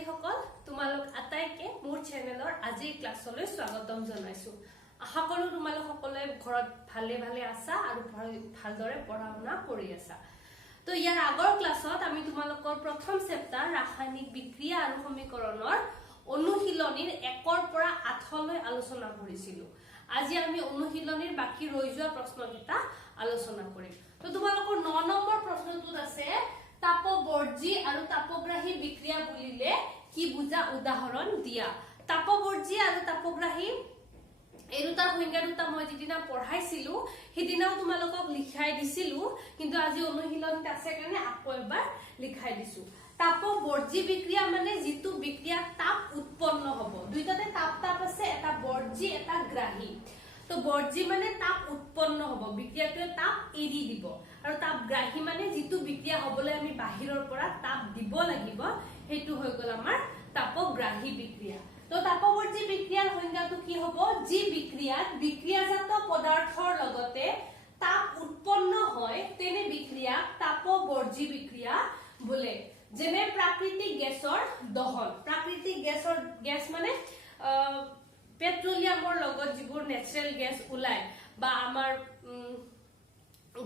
ছাত্ৰী-ছাত্ৰীসকল তোমালোক আটাইকে মোৰ চেনেলৰ আজিৰ ক্লাছলৈ স্বাগতম জনাইছো। আশা কৰো তোমালোক সকলোৱে ঘৰত ভালে ভালে আছা আৰু ভালদৰে পঢ়া-শুনা কৰি আছা। তো ইয়াৰ আগৰ ক্লাছত আমি তোমালোকৰ প্ৰথম চেপ্টাৰ ৰাসায়নিক বিক্ৰিয়া আৰু সমীকৰণৰ অনুশীলনীৰ 1 পৰা 8 লৈ আলোচনা কৰিছিলো। আজি আমি অনুশীলনীৰ বাকি ৰৈ যোৱা প্ৰশ্নকেইটা আলোচনা কৰিম। তো তোমালোকৰ 9 নম্বৰ প্ৰশ্নটোত আছে তাপবৰ্জী আৰু তাপগ্ৰাহী বিক্ৰিয়া বুলিলে কি বুজা উদাহৰণ দিয়া। তাপবৰ্জী আৰু তাপগ্ৰাহী এই দুটা সংজ্ঞা দুটা মই যেদিনা পঢ়াইছিলো সেদিনাও তোমালোকক লিখাই দিছিলো, কিন্তু আজি অনুশীলনীত আছে কাৰণে আকৌ এবাৰ লিখাই দিছো। তাপবৰ্জী বিক্ৰিয়া মানে যিটো বিক্ৰিয়া তাপ উৎপন্ন হ'ব। দুইটাতে তাপ আছে, এটা বৰ্জী এটা গ্ৰাহী। তো বৰ্জী মানে তাপ উৎপন্ন হ'ব, বিক্ৰিয়াটোৱে তাপ এৰি দিব, আৰু তাপগ্ৰাহী মানে যিটো বিক্ৰিয়া হ'বলৈ আমি বাহিৰৰ পৰা তাপ দিব লাগিব সেইটো হৈ গ'ল আমাৰ তাপগ্ৰাহী বিক্ৰিয়া। তো তাপবৰ্জী বিক্ৰিয়াৰ সংজ্ঞাটো কি হ'ব? যি বিক্ৰিয়াত বিক্ৰিয়াজাত পদাৰ্থৰ লগতে তাপ উৎপন্ন হয় তেনে বিক্ৰিয়াক তাপবৰ্জী বিক্ৰিয়া বোলে। যেনে প্ৰাকৃতিক গেছৰ দহন। প্ৰাকৃতিক গেছ মানে পেট্ৰলিয়ামৰ লগত যিবোৰ নেচাৰেল গেছ ওলায় বা আমাৰ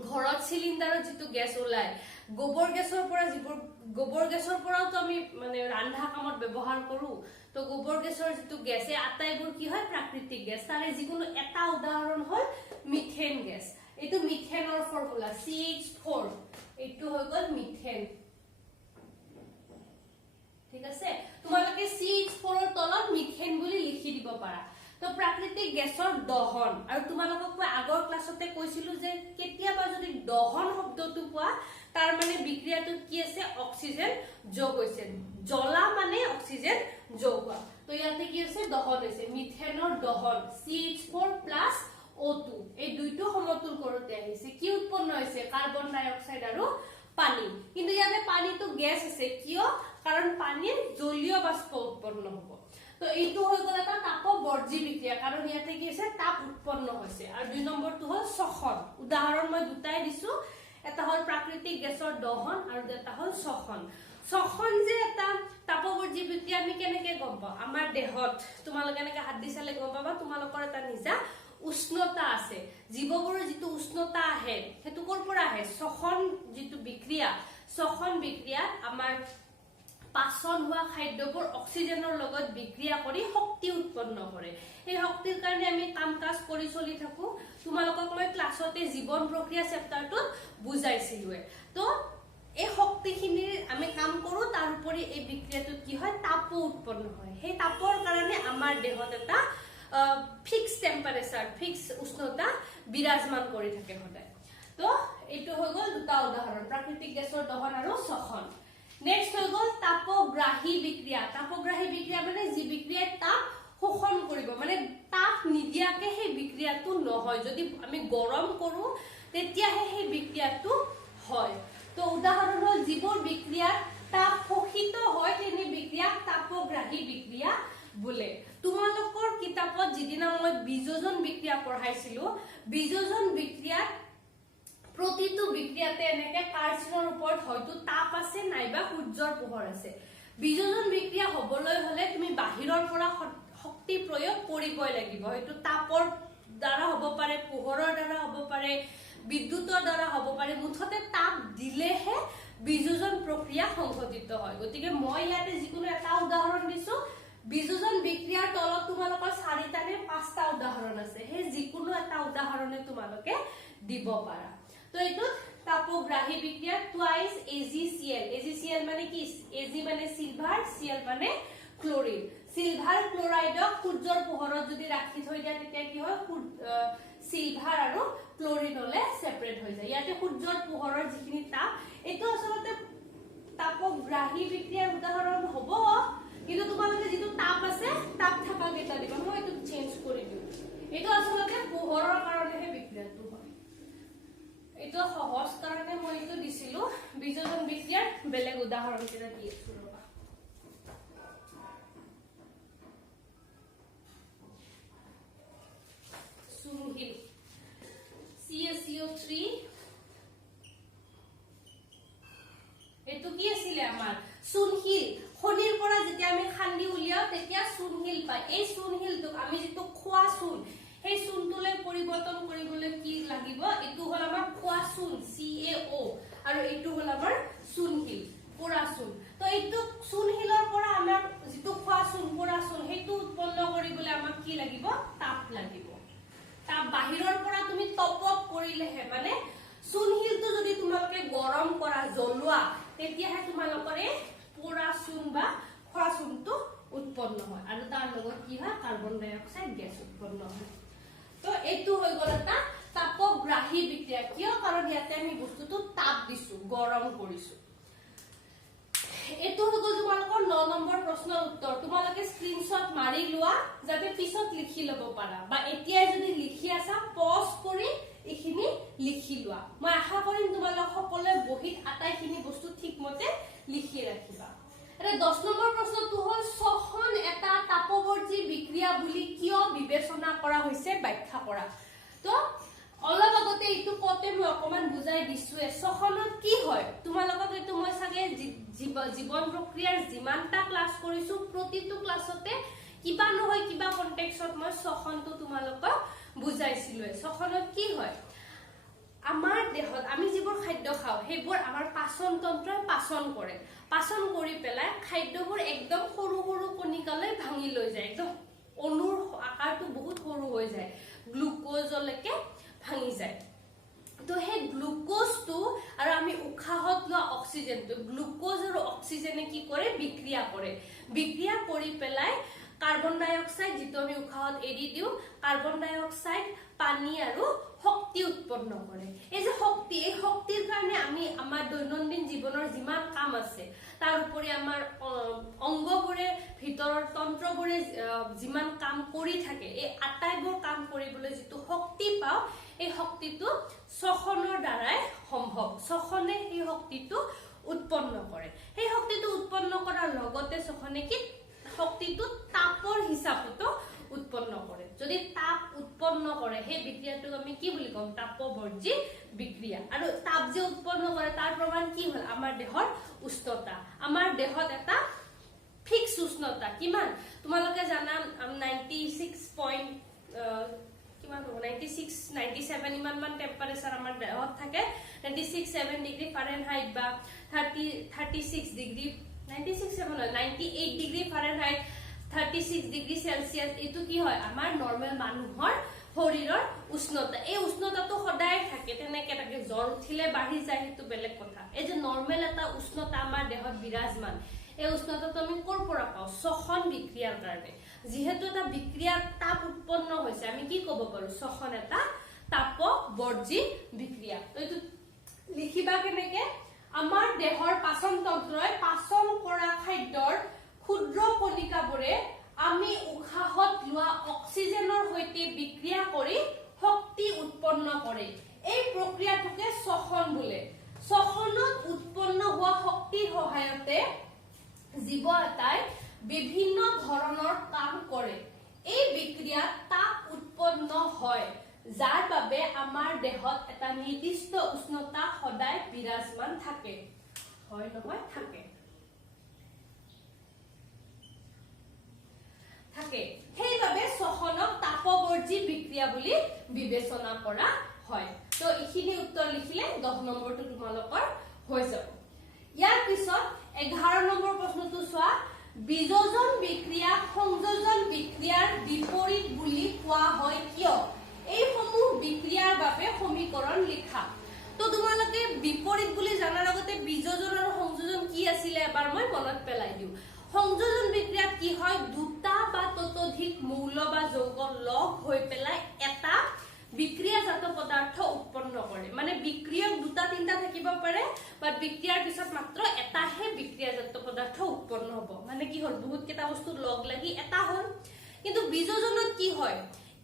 ঘৰত চিলিণ্ডাৰত যিটো গেছ ওলায়, গোবৰ গেছৰ পৰাও তো আমি মানে ৰান্ধা কামত ব্যৱহাৰ কৰো। তো গোবৰ গেছৰ যিটো গেছ এই আটাইবোৰ কি হয়? প্ৰাকৃতিক গেছ। তাৰে যিকোনো এটা উদাহৰণ হ'ল মিথেন গেছ। এইটো মিথেনৰ ফৰ্মুলা CH4, এইটো হৈ গ'ল মিথেন। ঠিক আছে, তোমালোকে CH4 ৰ তলত মিথেন বুলি লিখি দিব পাৰা। তো প্ৰাকৃতিক গেছৰ দহন, আৰু তোমালোকক মই আগৰ ক্লাছতে কৈছিলো যে কেতিয়াবা যদি দহন শব্দটো পোৱা তাৰ মানে বিক্ৰিয়াটোত কি আছে? অক্সিজেন যোগ হৈছে। জ্বলা মানে অক্সিজেন যোগ হোৱা। তো ইয়াতে কি আছে? দহন হৈছে। মিথেনৰ দহন CH4 + O2 এই দুইটো সমতুল কৰোতে আহিছে। কি উৎপন্ন হৈছে? কাৰ্বন ডাই অক্সাইড আৰু পানী। কিন্তু ইয়াতে পানীটো গেছ আছে, কিয়? কাৰণ পানীৰ জলীয় বাষ্প উৎপন্ন হ'ব। তো এইটো হৈ গ'ল এটা তাপবৰ্জী বিক্ৰিয়া, কাৰণ ইয়াতে কি আছে? তাপ উৎপন্ন হৈছে। আৰু 2 নম্বৰটো হ'ল শোষণ। উদাহৰণ মই দুটাই দিছো, এটা হ'ল প্ৰাকৃতিক গেছৰ দহন আৰু এটা হ'ল শোষণ। শোষণ যে এটা তাপবৰ্জী বিক্ৰিয়া আমি কেনেকে গম পাওঁ? আমাৰ দেহত তোমালোকে এনেকে হাত দি চালে গম পাবা তোমালোকৰ এটা নিজা উষ্ণতা আছে। জীৱবোৰৰ যিটো উষ্ণতা আহে সেইটো ক'ৰ পৰা আহে? শোষণ যিটো বিক্ৰিয়া, শোষণ বিক্ৰিয়াত আমাৰ পাচন হোৱা খাদ্যবোৰ অক্সিজেনৰ লগত বিক্ৰিয়া কৰি শক্তি উৎপন্ন কৰে। সেই শক্তিৰ কাৰণে আমি কাম কাজ কৰি চলি থাকো। তোমালোকক মই ক্লাছতে জীৱন প্ৰক্ৰিয়া চেপ্টাৰটোত বুজাইছিলোৱে। তো এই শক্তিখিনিৰ আমি কাম কৰো, তাৰ উপৰি এই বিক্ৰিয়াটোত কি হয়? তাপো উৎপন্ন হয়। সেই তাপৰ কাৰণে আমাৰ দেহত এটা ফিক্স টেম্পাৰেচাৰ, ফিক্স উষ্ণতা বিৰাজমান কৰি থাকে সদায়। তো এইটো হৈ গ'ল দুটা উদাহৰণ, প্ৰাকৃতিক গেছৰ দহন আৰু শোষণ। নেক্সট হৈ গ'ল তাপগ্ৰাহী বিক্ৰিয়া। তাপগ্ৰাহী বিক্ৰিয়া মানে যি বিক্ৰিয়াই তাপ শোষণ কৰিব, মানে তাপ নিদিয়াকে সেই বিক্ৰিয়াটো নহয়। যদি আমি গৰম কৰো তেতিয়াহে সেই বিক্ৰিয়াটো হয়। তো উদাহৰণ হ'ল যিবোৰ বিক্ৰিয়াত তাপ শোষিত হয় তেনে বিক্ৰিয়াক তাপগ্ৰাহী বিক্ৰিয়া বোলে। তোমালোকৰ কিতাপত যিদিনা মই বিযোজন বিক্ৰিয়া পঢ়াইছিলো, বিযোজন বিক্ৰিয়াত প্ৰতিটো বিক্ৰিয়াতে এনেকে কাৰ্চিনৰ ওপৰত হয়তো তাপ আছে নাইবা সূৰ্যৰ পোহৰ আছে। বিযোজন বিক্ৰিয়া হবলৈ হলে তুমি বাহিৰৰ পৰা শক্তি প্ৰয়োগ কৰিবই লাগিব। হয়তো তাপৰ দ্বাৰা হ'ব পাৰে, পোহৰৰ দ্বাৰা হ'ব পাৰে, বিদ্যুতৰ দ্বাৰা হ'ব পাৰে। মুঠতে তাপ দিলেহে বিযোজন প্ৰক্ৰিয়া সংঘটিত হয়। গতিকে মই ইয়াতে যিকোনো এটা উদাহৰণ দিছো। বিযোজন বিক্ৰিয়াৰ তলত তোমালোকৰ 4টা নে 5টা উদাহৰণ আছে, সেই যিকোনো এটা উদাহৰণে তোমালোকে দিব পাৰা। তো এইটো তাপগ্ৰাহী বিক্ৰিয়া টুৱাইচ AgCl। AgCl মানে কি? Ag মানে সিলভাৰ, Cl মানে ক্লোৰিন। সিলভাৰ ক্লোৰাইডক সূৰ্যৰ পোহৰত যদি ৰাখি থৈ দিয়া তেতিয়া কি হয়? সিলভাৰ আৰু ক্লোৰিনলে সেপাৰেট হৈ যায়। ইয়াতে সূৰ্যৰ পোহৰৰ যিখিনি তাপ, এইটো আচলতে তাপগ্ৰাহী বিক্ৰিয়াৰ উদাহৰণ হ'ব, কিন্তু তোমালোকে যিটো তাপ আছে তাপ থকা কেইটা দিবা। মই এইটো চেঞ্জ কৰি দিওঁ। এইটো আচলতে পোহৰৰ কাৰণেহে বিক্ৰিয়াটো হয়। এইটো সহজ কাৰণে মই এইটো দিছিলো। বিযোজন বিক্ৰিয়াৰ বেলেগ উদাহৰণ কেইটা দি আছো ৰবা। চুনশিল CaCO3, এইটো কি আছিলে? আমাৰ চুনশিল। খনিৰ পৰা যেতিয়া আমি খান্দি উলিয়াও তেতিয়া চূণশিল পায় এই চূণশিলটোক আমি যেটো খোৱা চূণ সেই চূণটোলৈ পৰিৱৰ্তন কৰিবলৈ কি লাগিব এটো হল আমাৰ খোৱা চূণ CaO আৰু এটো হল আমাৰ চূণশিল পোৰা চূণ তো এইটো চূণশিলৰ পৰা আমাৰ যেটো খোৱা চূণ পোৰা চূণ হেতু উৎপন্ন কৰিবলৈ আমাক কি লাগিব তাপ লাগিব তাপ বাহিৰৰ পৰা তুমি টপ আপ কৰিলেহে মানে চূণশিলটো যদি তোমালোকে গৰম কৰা জ্বলোৱা তেতিয়াহে তোমালোকৰ এই পোৰা চূণ বা খোৱা চূণটো উৎপন্ন হয় আৰু তাৰ লগত কি হয় কাৰ্বন ডাই অক্সাইড গেছ উৎপন্ন হয় তো এইটো হৈ গল এটা তাপগ্ৰাহী বিক্ৰিয়া কিয় কাৰণ ইয়াতে আমি বস্তুটো তাপ দিছো গৰম কৰিছো এটো হৈ গল তোমালোকৰ 9 নম্বৰ প্ৰশ্নৰ উত্তৰ তোমালোকে স্ক্ৰিনশ্বট মাৰি লোৱা যাতে পিছত লিখি লব পাৰা বা এতিয়াই যদি লিখি আছা পজ কৰি এখিনি লিখি লোৱা মই আশা কৰিম তোমালোক সকলোৱে বহিত আটাইখিনি বস্তু ঠিকমতে লিখি ৰাখিবা এটা 10 নম্বৰ প্ৰশ্নটো হ'ল শ্বসন এটা তাপবৰ্জী বিক্ৰিয়া বুলি কিয় বিবেচনা কৰা হৈছে ব্যাখ্যা কৰা তো অলপ আগতে এইটো কতে মই অকমান বুজাই দিছো শ্বসনত কি হয় তোমালোকক এইটো মই সাগে জীৱন প্ৰক্ৰিয়াৰ যিমানটা ক্লাস কৰিছো প্ৰতিটো ক্লাসতে কিবা নহয় কিবা কনটেক্সট মই শ্বসনটো তোমালোকক বুজাইছিলো শ্বসনত কি হয় আমাৰ দেহত আমি যিবোৰ খাদ্য খাও হেবোৰ আমাৰ পাচন তন্ত্ৰই পাচন কৰে পাচন কৰি পেলাই খাদ্যবোৰ একদম সৰু সৰু কণিকালৈ ভাঙি লৈ যায় একদম অনুৰ আকাৰটো বহুত সৰু হৈ যায় গ্লুকোজলৈকে ভাঙি যায় তো হে গ্লুকোজটো আৰু আমি উখাহত লোৱা অক্সিজেনটো গ্লুকোজ আৰু অক্সিজেনে কি কৰে বিক্ৰিয়া কৰি পেলাই কাৰ্বন ডাই অক্সাইড যেটো আমি উখাহত এৰি দিও কাৰ্বন ডাই অক্সাইড পানী আৰু শক্তি উৎপন্ন কৰে এই যে শক্তি এই শক্তিৰ কাৰণে আমি আমাৰ দৈনন্দিন জীৱনৰ যিমান কাম আছে তাৰ উপৰি আমাৰ অংগবোৰে ভিতৰৰ তন্ত্ৰবোৰে যিমান কাম কৰি থাকে এই আটাইবোৰ কাম কৰিবলৈ যেটো শক্তি পাও এই শক্তিটো শ্বসনৰ দ্বাৰাই সম্ভৱ শ্বসনে এই শক্তিটো উৎপন্ন কৰে এই শক্তিটো উৎপন্ন কৰাৰ লগতে শ্বসনে কি শক্তিটো তাপৰ হিচাপতো উৎপন্ন কৰে যদি তাপ উৎপন্ন কৰে সেই বিক্ৰিয়াটোক আমি কি বুলি কম তাপবৰ্জী বিক্ৰিয়া আৰু তাপ যে উৎপন্ন কৰে তাৰ প্ৰমাণ কি হ'ল আমাৰ দেহৰ উষ্ণতা আমাৰ দেহত এটা ফিক্স উষ্ণতা কিমান তোমালোকে জানা 96 ইমান মান টেম্পাৰেচাৰ আমাৰ দেহত থাকে 96.7 ডিগ্ৰী ফাৰেনহাইট বা 36 degree 98 degree Fahrenheit 36 degree Celsius এটো কি হয় আমাৰ নৰমাল মানুহৰ শৰীৰৰ উষ্ণতা এই উষ্ণতাটো সদায় থাকে তেনেকে থাকে জ্বৰ উঠিলে বাঢ়ি যায় হেতু বেলেগ কথা এই যে নৰমাল এটা উষ্ণতা আমাৰ দেহত বিৰাজমান এই উষ্ণতাটো আমি কৰ পৰা পাও শ্বসন বিক্ৰিয়াৰ কাৰণে যেহেতু এটা বিক্ৰিয়াৰ তাপ উৎপন্ন হৈছে আমি কি ক'ব পাৰো শ্বসন এটা তাপবৰ্জী বিক্ৰিয়া তো এটো লিখিবা কেনেকে আমাৰ দেহৰ পাচন তন্ত্ৰই পাচন কৰা খাদ্যৰ ক্ষুদ্ৰ কণিকাবোৰে আমি উখাহত লোৱা অক্সিজেনৰ হৈতে বিক্ৰিয়া কৰি শক্তি উৎপন্ন কৰে এই প্ৰক্ৰিয়াটোকে শ্বসন বোলে শ্বসনত উৎপন্ন হোৱা শক্তিৰ সহায়তে জীৱ এটাই বিভিন্ন ধৰণৰ কাম কৰে এই বিক্ৰিয়াত তাপ উৎপন্ন হয় যাৰ বাবে আমাৰ দেহত এটা নিৰ্দিষ্ট উষ্ণতা সদায় বিৰাজমান থাকে হয় নহয় থাকে সেইভাবে শ্বসনক তাপবৰ্জী বিক্ৰিয়া বুলি বিবেচনা কৰা হয় তো ইখিনি উত্তৰ লিখিলে 10 নম্বৰটো তোমালোকৰ হৈ যাব ইয়াৰ পিছত 11 নম্বৰ প্ৰশ্নটো চোৱা বিযোজন বিক্ৰিয়া সংযোজন বিক্ৰিয়াৰ বিপৰীত বুলি কোৱা হয় কিয় এই সমূহ বিক্ৰিয়াৰ বাবে সমীকৰণ লিখা তো তোমালোকে বিপৰীত বুলি জানাৰ আগতে বিযোজন আৰু সংযোজন কি আছিল এবাৰ মই মনত পেলাই দিও সংযোজন বিক্ৰিয়াত কি হয় দুটা বা ততোধিক মৌল বা যৌগ লগ হৈ পেলাই এটা বিক্ৰিয়াজাত পদাৰ্থ উৎপন্ন কৰে মানে বিক্ৰিয়ক দুটা তিনটা থাকিব পাৰে বাট বিক্ৰিয়াৰ পিছত মাত্ৰ এটাহে বিক্ৰিয়াজাত পদাৰ্থ উৎপন্ন হ'ব মানে কি হ'ল বহুত কেটা বস্তু লগ লাগি এটা হ'ল কিন্তু বিযোজনত কি হয়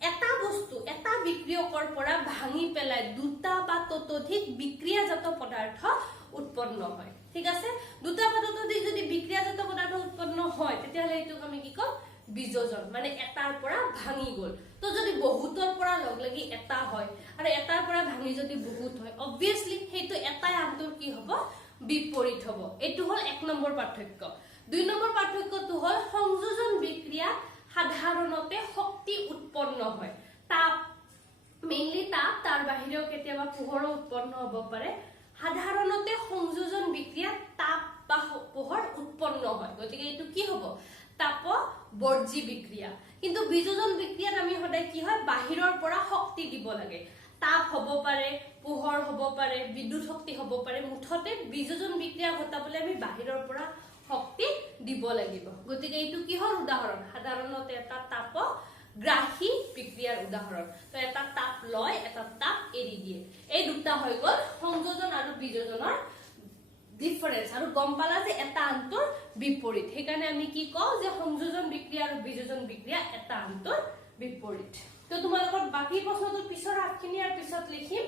এটা বস্তু এটা বিক্ৰিয়কৰ পৰা ভাঙি পেলাই দুটা বা ততোধিক বিক্ৰিয়াজাত পদাৰ্থ উৎপন্ন হয় ঠিক আছে দুটা বা ততোধিক যদি বিক্ৰিয়াজাত পদাৰ্থ উৎপন্ন হয় তেতিয়াহলে এইটো আমি কি কম বিযোজন মানে এটাৰ পৰা ভাঙি গল তো যদি বহুতৰ পৰা লগ লাগি এটা হয় আৰু এটাৰ পৰা ভাঙি যদি বহুত হয় অবভিয়াসলি হেতু এটাই আনটোৰ কি হ'ব বিপৰীত হ'ব এটো হল 1 নম্বৰ পাৰ্থক্য 2 নম্বৰ পাৰ্থক্যটো হ'ল সংযোজন বিক্ৰিয়া সাধাৰণতে শক্তি উৎপন্ন হয় তাপ মেইনলি তাপ তাৰ বাহিৰেও কেতিয়াবা পোহৰ উৎপন্ন হ'ব পাৰে সাধাৰণতে সংযোজন বিক্ৰিয়া তাপ বা পোহৰ উৎপন্ন হয় গতিকে এটো কি হ'ব তাপ বৰ্জি বিক্ৰিয়া কিন্তু বিযোজন বিক্ৰিয়াত আমি সদায় কি হয় বাহিৰৰ পৰা শক্তি দিব লাগে তাপ হ'ব পাৰে পোহৰ হ'ব পাৰে বিদ্যুৎ শক্তি হ'ব পাৰে মুঠতে বিযোজন বিক্ৰিয়া ঘটাবলৈ আমি বাহিৰৰ পৰা শক্তি দিব লাগিব গতিকে এটো কি হ'ল উদাহৰণ সাধাৰণতে এটা তাপ গ্ৰাহী বিক্ৰিয়াৰ উদাহৰণ তো এটা তাপ লয় এটা তাপ এৰি দিয়ে এই দুটা হৈ গ'ল সংযোজন আৰু বিযোজনৰ ডিফাৰেন্স আৰু গম পালা যে এটা আন্তৰ বিপৰীত সেইকাৰণে আমি কি কওঁ যে সংযোজন বিক্ৰিয়া আৰু বিযোজন বিক্ৰিয়া এটা আন্তৰ বিপৰীত তো তোমালোকৰ বাকি প্ৰশ্নটো পিছৰ আখখিনি আৰু পিছত লিখিম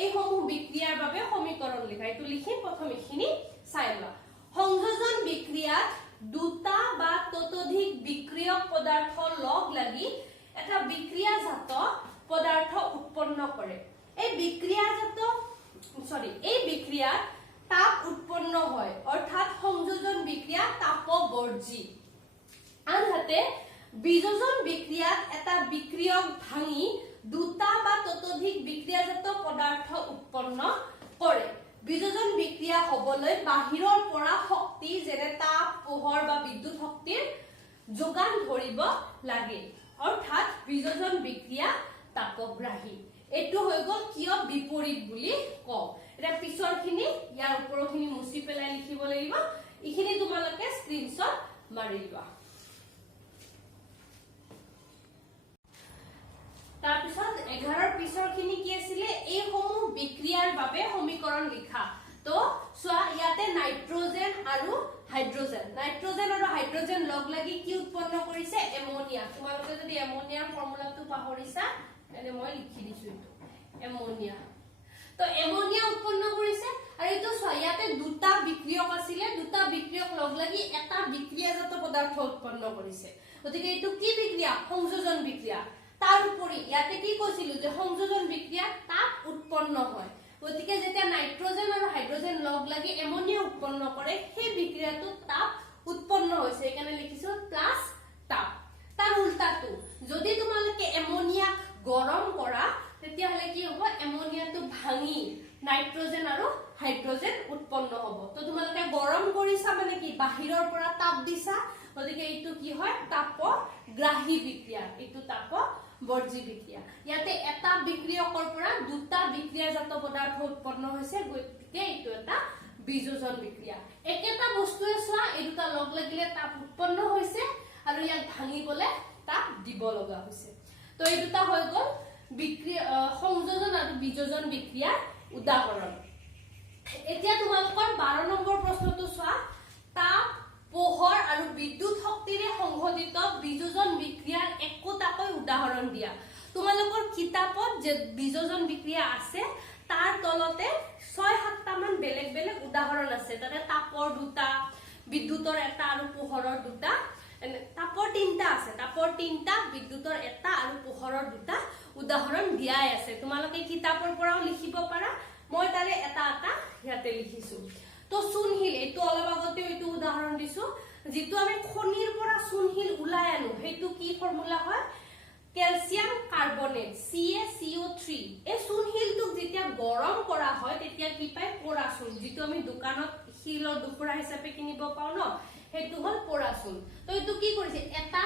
এই সমূহ বিক্ৰিয়াৰ বাবে সমীকৰণ লিখা এটো লিখিম প্ৰথম এখিনি চাই লোৱা সংযোজন বিক্ৰিয়াত দুটা বা ততোধিক বিক্ৰিয়ক পদাৰ্থ লগ লাগি এটা বিক্ৰিয়াজাত পদাৰ্থ উৎপন্ন কৰে এই বিক্ৰিয়াত তাপ উৎপন্ন হয় অৰ্থাৎ সংযোজন বিক্ৰিয়া তাপবৰ্জি আনহাতে বিযোজন বিক্ৰিয়াত এটা বিক্ৰিয়ক ভাঙি দুটা বা ততোধিক বিক্ৰিয়াজাত পদাৰ্থ উৎপন্ন কৰে বিযোজন বিক্ৰিয়া হ'বলৈ বাহিৰৰ পৰা শক্তি যেনে তাপ পোহৰ বা বিদ্যুৎ শক্তিৰ যোগান ধৰিব লাগে অৰ্থাৎ বিযোজন বিক্ৰিয়া তাপগ্ৰাহী এটো হৈ গ'ল কিয় বিপৰীত বুলি কওঁ এটা পিছৰখিনি ইয়াৰ ওপৰখিনি মুছি পেলাই লিখিব লাগিব ইখিনি তোমালোকে স্ক্ৰিনশ্বট মাৰি লোৱা তাৰ পিছত 11 ৰ পিছৰখিনি কি আছিল এই সমূহ বিক্ৰিয়াৰ বাবে সমীকৰণ লিখা তো সোয়া ইয়াতে নাইট্ৰজেন আৰু হাইড্ৰজেন লগ লাগি কি উৎপন্ন কৰিছে এমোনিয়া তোমালোকে যদি এমোনিয়াৰ ফৰ্মুলাটো পাহৰিছা এনে মই লিখি দিছো এটো এমোনিয়া তো এমোনিয়া উৎপন্ন কৰিছে আৰু এটো সোয়া ইয়াতে দুটা বিক্ৰিয়ক আছিল দুটা বিক্ৰিয়ক লগ লাগি এটা বিক্ৰিয়াজাত পদাৰ্থ উৎপন্ন কৰিছে গতিকে এটো কি বিক্ৰিয়া সংযোজন বিক্ৰিয়া তাৰ উপৰি ইয়াতে কি কৈছিলো যে সংযোজন বিক্ৰিয়া তাপ উৎপন্ন হয় গতিকে যেতিয়া নাইট্ৰজেন আৰু হাইড্ৰজেন লগ লাগি এমোনিয়া উৎপন্ন কৰে সেই বিক্ৰিয়াটো তাপ উৎপন্ন হৈছে এখানে লিখিছো প্লাস তাপ তাৰ উল্টাটো যদি তোমালোকে এমোনিয়া গৰম কৰা তেতিয়া হলে কি হ'ব এমোনিয়াটো ভাঙি নাইট্ৰজেন আৰু হাইড্ৰজেন উৎপন্ন হ'ব তো তোমালোকে গৰম কৰিছা মানে কি বাহিৰৰ পৰা তাপ দিছা গতিকে এইটো কি হয় তাপগ্ৰাহী বিক্ৰিয়া এইটো তাপ বৰ্জি বিক্ৰিয়া ইয়াতে এটা বিক্ৰিয়কৰ পৰা দুটা বিক্ৰিয়াজাত পদাৰ্থ উৎপন্ন হৈছে গতিকে এইটো এটা বিযোজন বিক্ৰিয়া একেটা বস্তুৱে সোয়া এই দুটা লগ লাগিলে তাপ উৎপন্ন হৈছে আৰু ইয়াক ভাঙিবলে তাপ দিব লগা হৈছে তো এই দুটা হৈ গ'ল বিক্ৰিয়া সংযোজন আৰু বিযোজন বিক্ৰিয়াৰ উদাহৰণ এতিয়া তোমালোকৰ 12 নম্বৰ প্ৰশ্নটো সোয়া তাপ পোহৰ আৰু বিদ্যুৎ শক্তিৰে সংঘটিত বিযোজন বিক্ৰিয়াৰ একোটাকৈ উদাহৰণ দিয়া তোমালোকৰ কিতাপত যে বিযোজন বিক্ৰিয়া আছে তাৰ তলতে 6-7টা মান বেলেগ বেলেগ উদাহৰণ আছে তাতে তাপৰ দুটা বিদ্যুৎৰ এটা আৰু পোহৰৰ দুটা তাপৰ তিনটা আছে তাপৰ তিনটা বিদ্যুৎৰ এটা আৰু পোহৰৰ দুটা উদাহৰণ দিয়াই আছে তোমালোকে কিতাপৰ পৰাও লিখিব পাৰা মই তাৰে এটা ইয়াতে লিখিছো তো চুনহিল এটো অলপ আগতে এটো উদাহৰণ দিছো যেটো আমি খনিৰ পৰা চুনহিল উলাই আনো হেতু কি ফৰ্মুলা হয় ক্যালসিয়াম কাৰ্বনেট CaCO3 এই চুনহিলটো যেতিয়া গৰম কৰা হয় তেতিয়া কি পায় পৰাচুন যেটো আমি দোকানত হিলৰ দুপুৰা হিচাপে কিনিব পাও ন হেতু হল পৰাচুন তো এটো কি কৰিছে এটা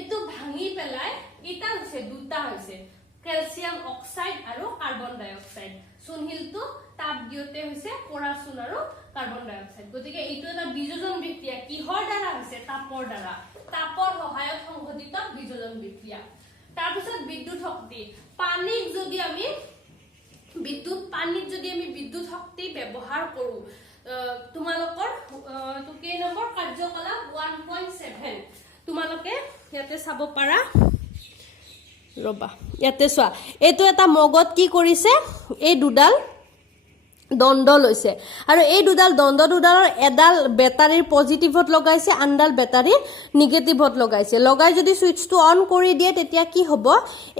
এটো ভাঙি পেলাই এটা হৈছে দুটা হৈছে ক্যালসিয়াম অক্সাইড আৰু কাৰ্বন ডাই অক্সাইড চুনহিলটো তাপ দিওতে হৈছে পৰাচুন আৰু কাৰ্বন ডাই অক্সাইড গতিকে এইটো এটা বিযোজন বিক্ৰিয়া কিহৰ দ্বাৰা হৈছে তাপৰ দ্বাৰা তাপৰ সহায়ত সংঘটিত বিযোজন বিক্ৰিয়া তাৰ পিছত বিদ্যুৎ শক্তি পানীত যদি আমি বিদ্যুৎ শক্তি ব্যৱহাৰ কৰো তোমালোকৰ তো কে নম্বৰ কাৰ্যকলাপ 1.7 তোমালোকে ইয়াতে চাব পাৰা ৰবা ইয়াতে সোৱা এটো এটা মগত কি কৰিছে এই দুডাল দণ্ড লৈছে আৰু এই দণ্ড দুডালৰ এডাল বেটাৰীৰ পজিটিভত লগাইছে আনডাল বেটাৰীৰ নিগেটিভত লগাইছে লগাই যদি সুইচটো অন কৰি দিয়ে তেতিয়া কি হ'ব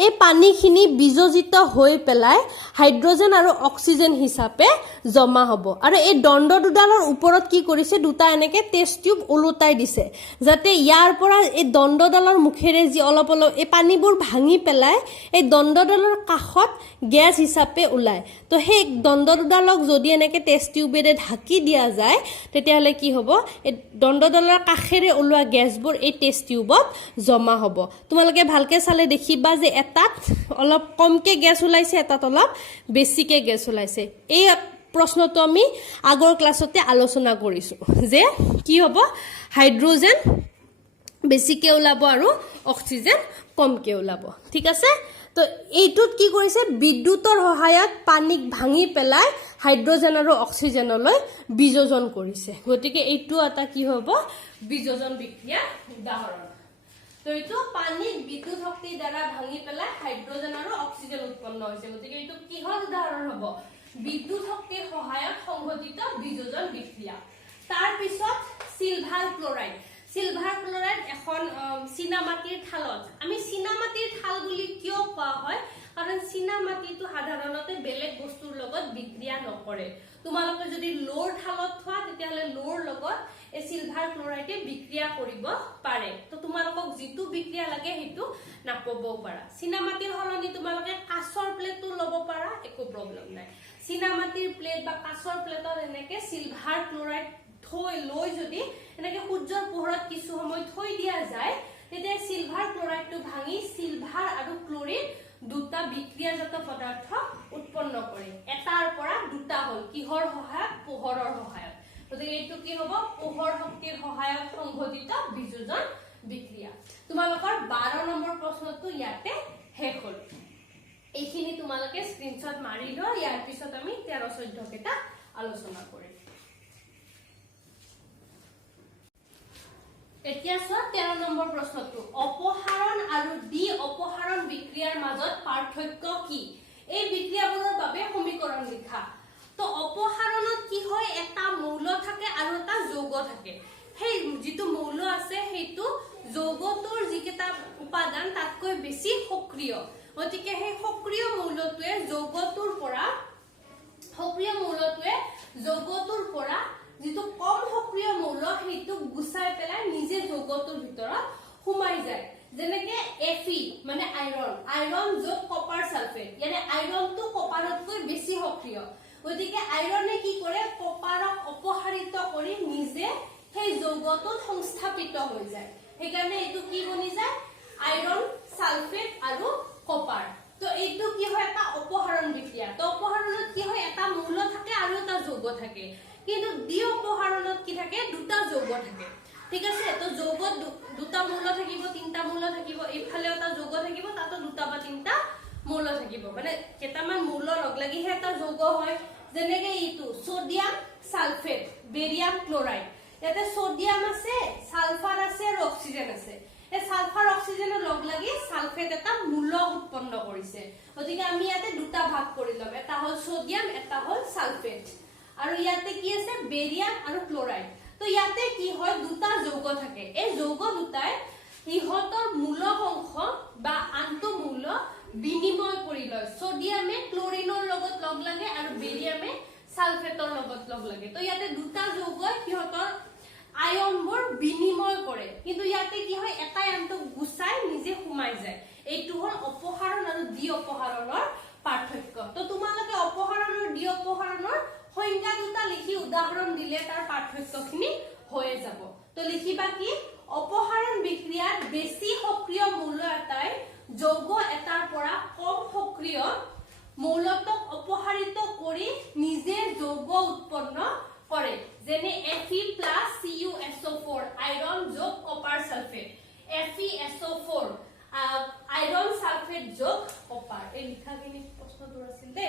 এই পানীখিনি বিজজিত হৈ পেলাই হাইড্ৰজেন আৰু অক্সিজেন হিচাপে জমা হ'ব আৰু এই দণ্ড দুডালৰ ওপৰত কি কৰিছে দুটা এনেকে টেষ্ট টিউব ওলটাই দিছে যাতে ইয়াৰ পৰা এই দণ্ডডালৰ মুখেৰে যি অলপ অলপ এই পানীবোৰ ভাঙি পেলাই এই দণ্ডডালৰ কাষত গ্যাস হিচাপে ওলায় তো সেই দণ্ড দুডালক যদি এনেকে টেষ্ট টিউবেৰে ঢাকি দিয়া যায় তেতিয়াহ'লে কি হ'ব এই দণ্ডডালৰ কাষেৰে ওলোৱা গেছবোৰ এই টেষ্ট টিউবত জমা হ'ব তোমালোকে ভালকে চালে দেখিবা যে এটাত অলপ কমকে গেছ ওলাইছে এটাত অলপ বেছিকে গেছ ওলাইছে এই প্ৰশ্নটো আমি আগৰ ক্লাছতে আলোচনা কৰিছো যে কি হ'ব হাইড্ৰজেন বেছিকে ওলাব আৰু অক্সিজেন কমকে ওলাব ঠিক আছে তো এইটোত কি কৰিছে বিদ্যুতৰ সহায়ত পানীক ভাঙি পেলাই হাইড্ৰজেন আৰু অক্সিজেনলৈ বিযোজন কৰিছে গতিকে এইটো এটা কি হ'ব বিযোজন বিক্ৰিয়াৰ উদাহৰণ তো এইটো পানীক বিদ্যুৎ শক্তিৰ দ্বাৰা ভাঙি পেলাই হাইড্ৰজেন আৰু অক্সিজেন উৎপন্ন হৈছে গতিকে এইটো কিহৰ উদাহৰণ হ'ব বিদ্যুৎ শক্তিৰ সহায়ত সংঘটিত বিযোজন বিক্ৰিয়া তাৰ পিছত সিলভাৰ ক্লোৰাইড এখন চিনামাটিৰ থালত আমি চিনামাটিৰ থাল বুলি কিয় কোৱা হয় কাৰণ চিনামাটিটো সাধাৰণতে বেলেগ বস্তুৰ লগত বিক্ৰিয়া নকৰে তোমালোকে যদি লোৰ থালত থোৱা তেতিয়াহ'লে লোৰ লগত এই সিলভাৰ ক্লোৰাইডে বিক্ৰিয়া কৰিব পাৰে তো তোমালোকক যিটো বিক্ৰিয়া লাগে সেইটো নাপাবও পাৰা চিনামাটিৰ হলনি তোমালোকে কাঁচৰ প্লেটটো ল'ব পাৰা একো প্ৰব্লেম নাই চিনামাটিৰ প্লেট বা কাঁচৰ প্লেটত এনেকে সিলভাৰ ক্লোৰাইড থৈ লৈ যদি এনেকে সূৰ্যৰ পোহৰত কিছু সময় থৈ দিয়া যায় তেতিয়া সিলভাৰ ক্লোৰাইডটো ভাঙি সিলভাৰ আৰু ক্লোৰিন দুটা বিক্ৰিয়াজাত পদাৰ্থ উৎপন্ন কৰে এটাৰ পৰা দুটা হ'ল কিহৰ সহায়ত পোহৰৰ সহায়ত গতিকে এইটো কি হ'ব পোহৰ শক্তিৰ সহায়ত সংঘটিত বিযোজন বিক্ৰিয়া তোমালোকৰ 12 নম্বৰ প্ৰশ্নটো ইয়াতে শেষ হ'ল এইখিনি তোমালোকে স্ক্ৰিনশ্বট মাৰি লোৱা ইয়াৰ পিছত আমি 13-14 কেটা আলোচনা কৰিম এতিয়া 13 নম্বৰ প্ৰশ্নটো অপসাৰণ আৰু দ্বি অপসাৰণ বিক্ৰিয়াৰ মাজত পাৰ্থক্য কি এই বিক্ৰিয়াবোৰৰ বাবে সমীকৰণ লিখা তো অপসাৰণত কি হয় এটা মৌল থাকে আৰু এটা যৌগ থাকে সেই যেটো মৌল আছে সেইটো যৌগটোৰ যিকেটা উপাদান তাতকৈ বেছি সক্ৰিয় গতিকে সেই সক্ৰিয় মৌলটোৱে যৌগটোৰ পৰা যেটো কম সক্ৰিয় মৌল সেইটো গুছাই পেলাই নিজে যৌগটোৰ ভিতৰত সোমাই যায় যেনেকে Fe মানে আইৰন যোগ কপাৰ সালফেট মানে আইৰনটো কপাৰতকৈ বেছি সক্ৰিয় গতিকে আইৰনে কি কৰে কপাৰক অপসাৰিত কৰি নিজে সেই যৌগটোত সংস্থাপিত হৈ যায় সেইকাৰণে এইটো কি বনি যায় আইৰন সালফেট আৰু কপাৰ তো এইটো কি হয় এটা অপসাৰণ বিক্ৰিয়া তো অপসাৰণত কি হয় এটা মৌল থাকে আৰু এটা যৌগ থাকে কিন্তু দ্বি অপসাৰণত কি থাকে দুটা যৌগ থাকে ঠিক আছে তো যৌগত দুটা মৌল থাকিব তিনটা মৌল থাকিব এইফালে এটা যৌগ থাকিব তাতো দুটা বা তিনটা মৌল থাকিব মানে কেটামান মৌল লগ লাগিহে এটা যৌগ হয় যেনেকে এইটো সোডিয়াম সালফেট বেৰিয়াম ক্লোৰাইড ইয়াতে সোডিয়াম আছে সালফাৰ আছে আৰু অক্সিজেন আছে এই সালফাৰ অক্সিজেনৰ লগ লাগি সালফেট এটা মৌল উৎপন্ন কৰিছে গতিকে আমি ইয়াতে দুটা ভাগ কৰি লম এটা হল সোডিয়াম এটা হল সালফেট আৰু ইয়াতে কি আছে বেৰিয়াম আৰু ক্লোৰাইড তো ইয়াতে কি হয় দুটা যৌগ থাকে এই যৌগ দুটাই ইহতৰ মূল অংশ বা আন্ত মূল বিনিময় কৰি লয় সোডিয়ামে ক্লোৰিনৰ লগত লগ লাগে আৰু বেৰিয়ামে সালফেটৰ লগত লগ লাগে তো ইয়াতে দুটা যৌগই ইহতৰ আয়নবোৰ বিনিময় কৰে কিন্তু ইয়াতে কি হয় এটা আনটো গুছাই নিজে সোমাই যায় এইটো হল অপসাৰণ আৰু দ্বি অপসাৰণৰ পাৰ্থক্য তো তোমালোকে অপসাৰণ আৰু দ্বি অপসাৰণৰ সংজ্ঞা দুটা লিখি উদাহৰণ দিলে তাৰ পাৰ্থক্যখিনি হৈ যাব তো লিখিবা কি অপসাৰণ বিক্ৰিয়াত বেছি সক্ৰিয় মৌল এটাই যৌগ এটাৰ পৰা কম সক্ৰিয় মৌলটোক অপসাৰিত কৰি নিজে যৌগ উৎপন্ন কৰে যেনে Fe+CuSO4 আইৰন যোগ copper sulphate FeSO4 iron sulphate যোগ কপাৰ এই লিখাখিনি প্ৰশ্নটো আছিল দে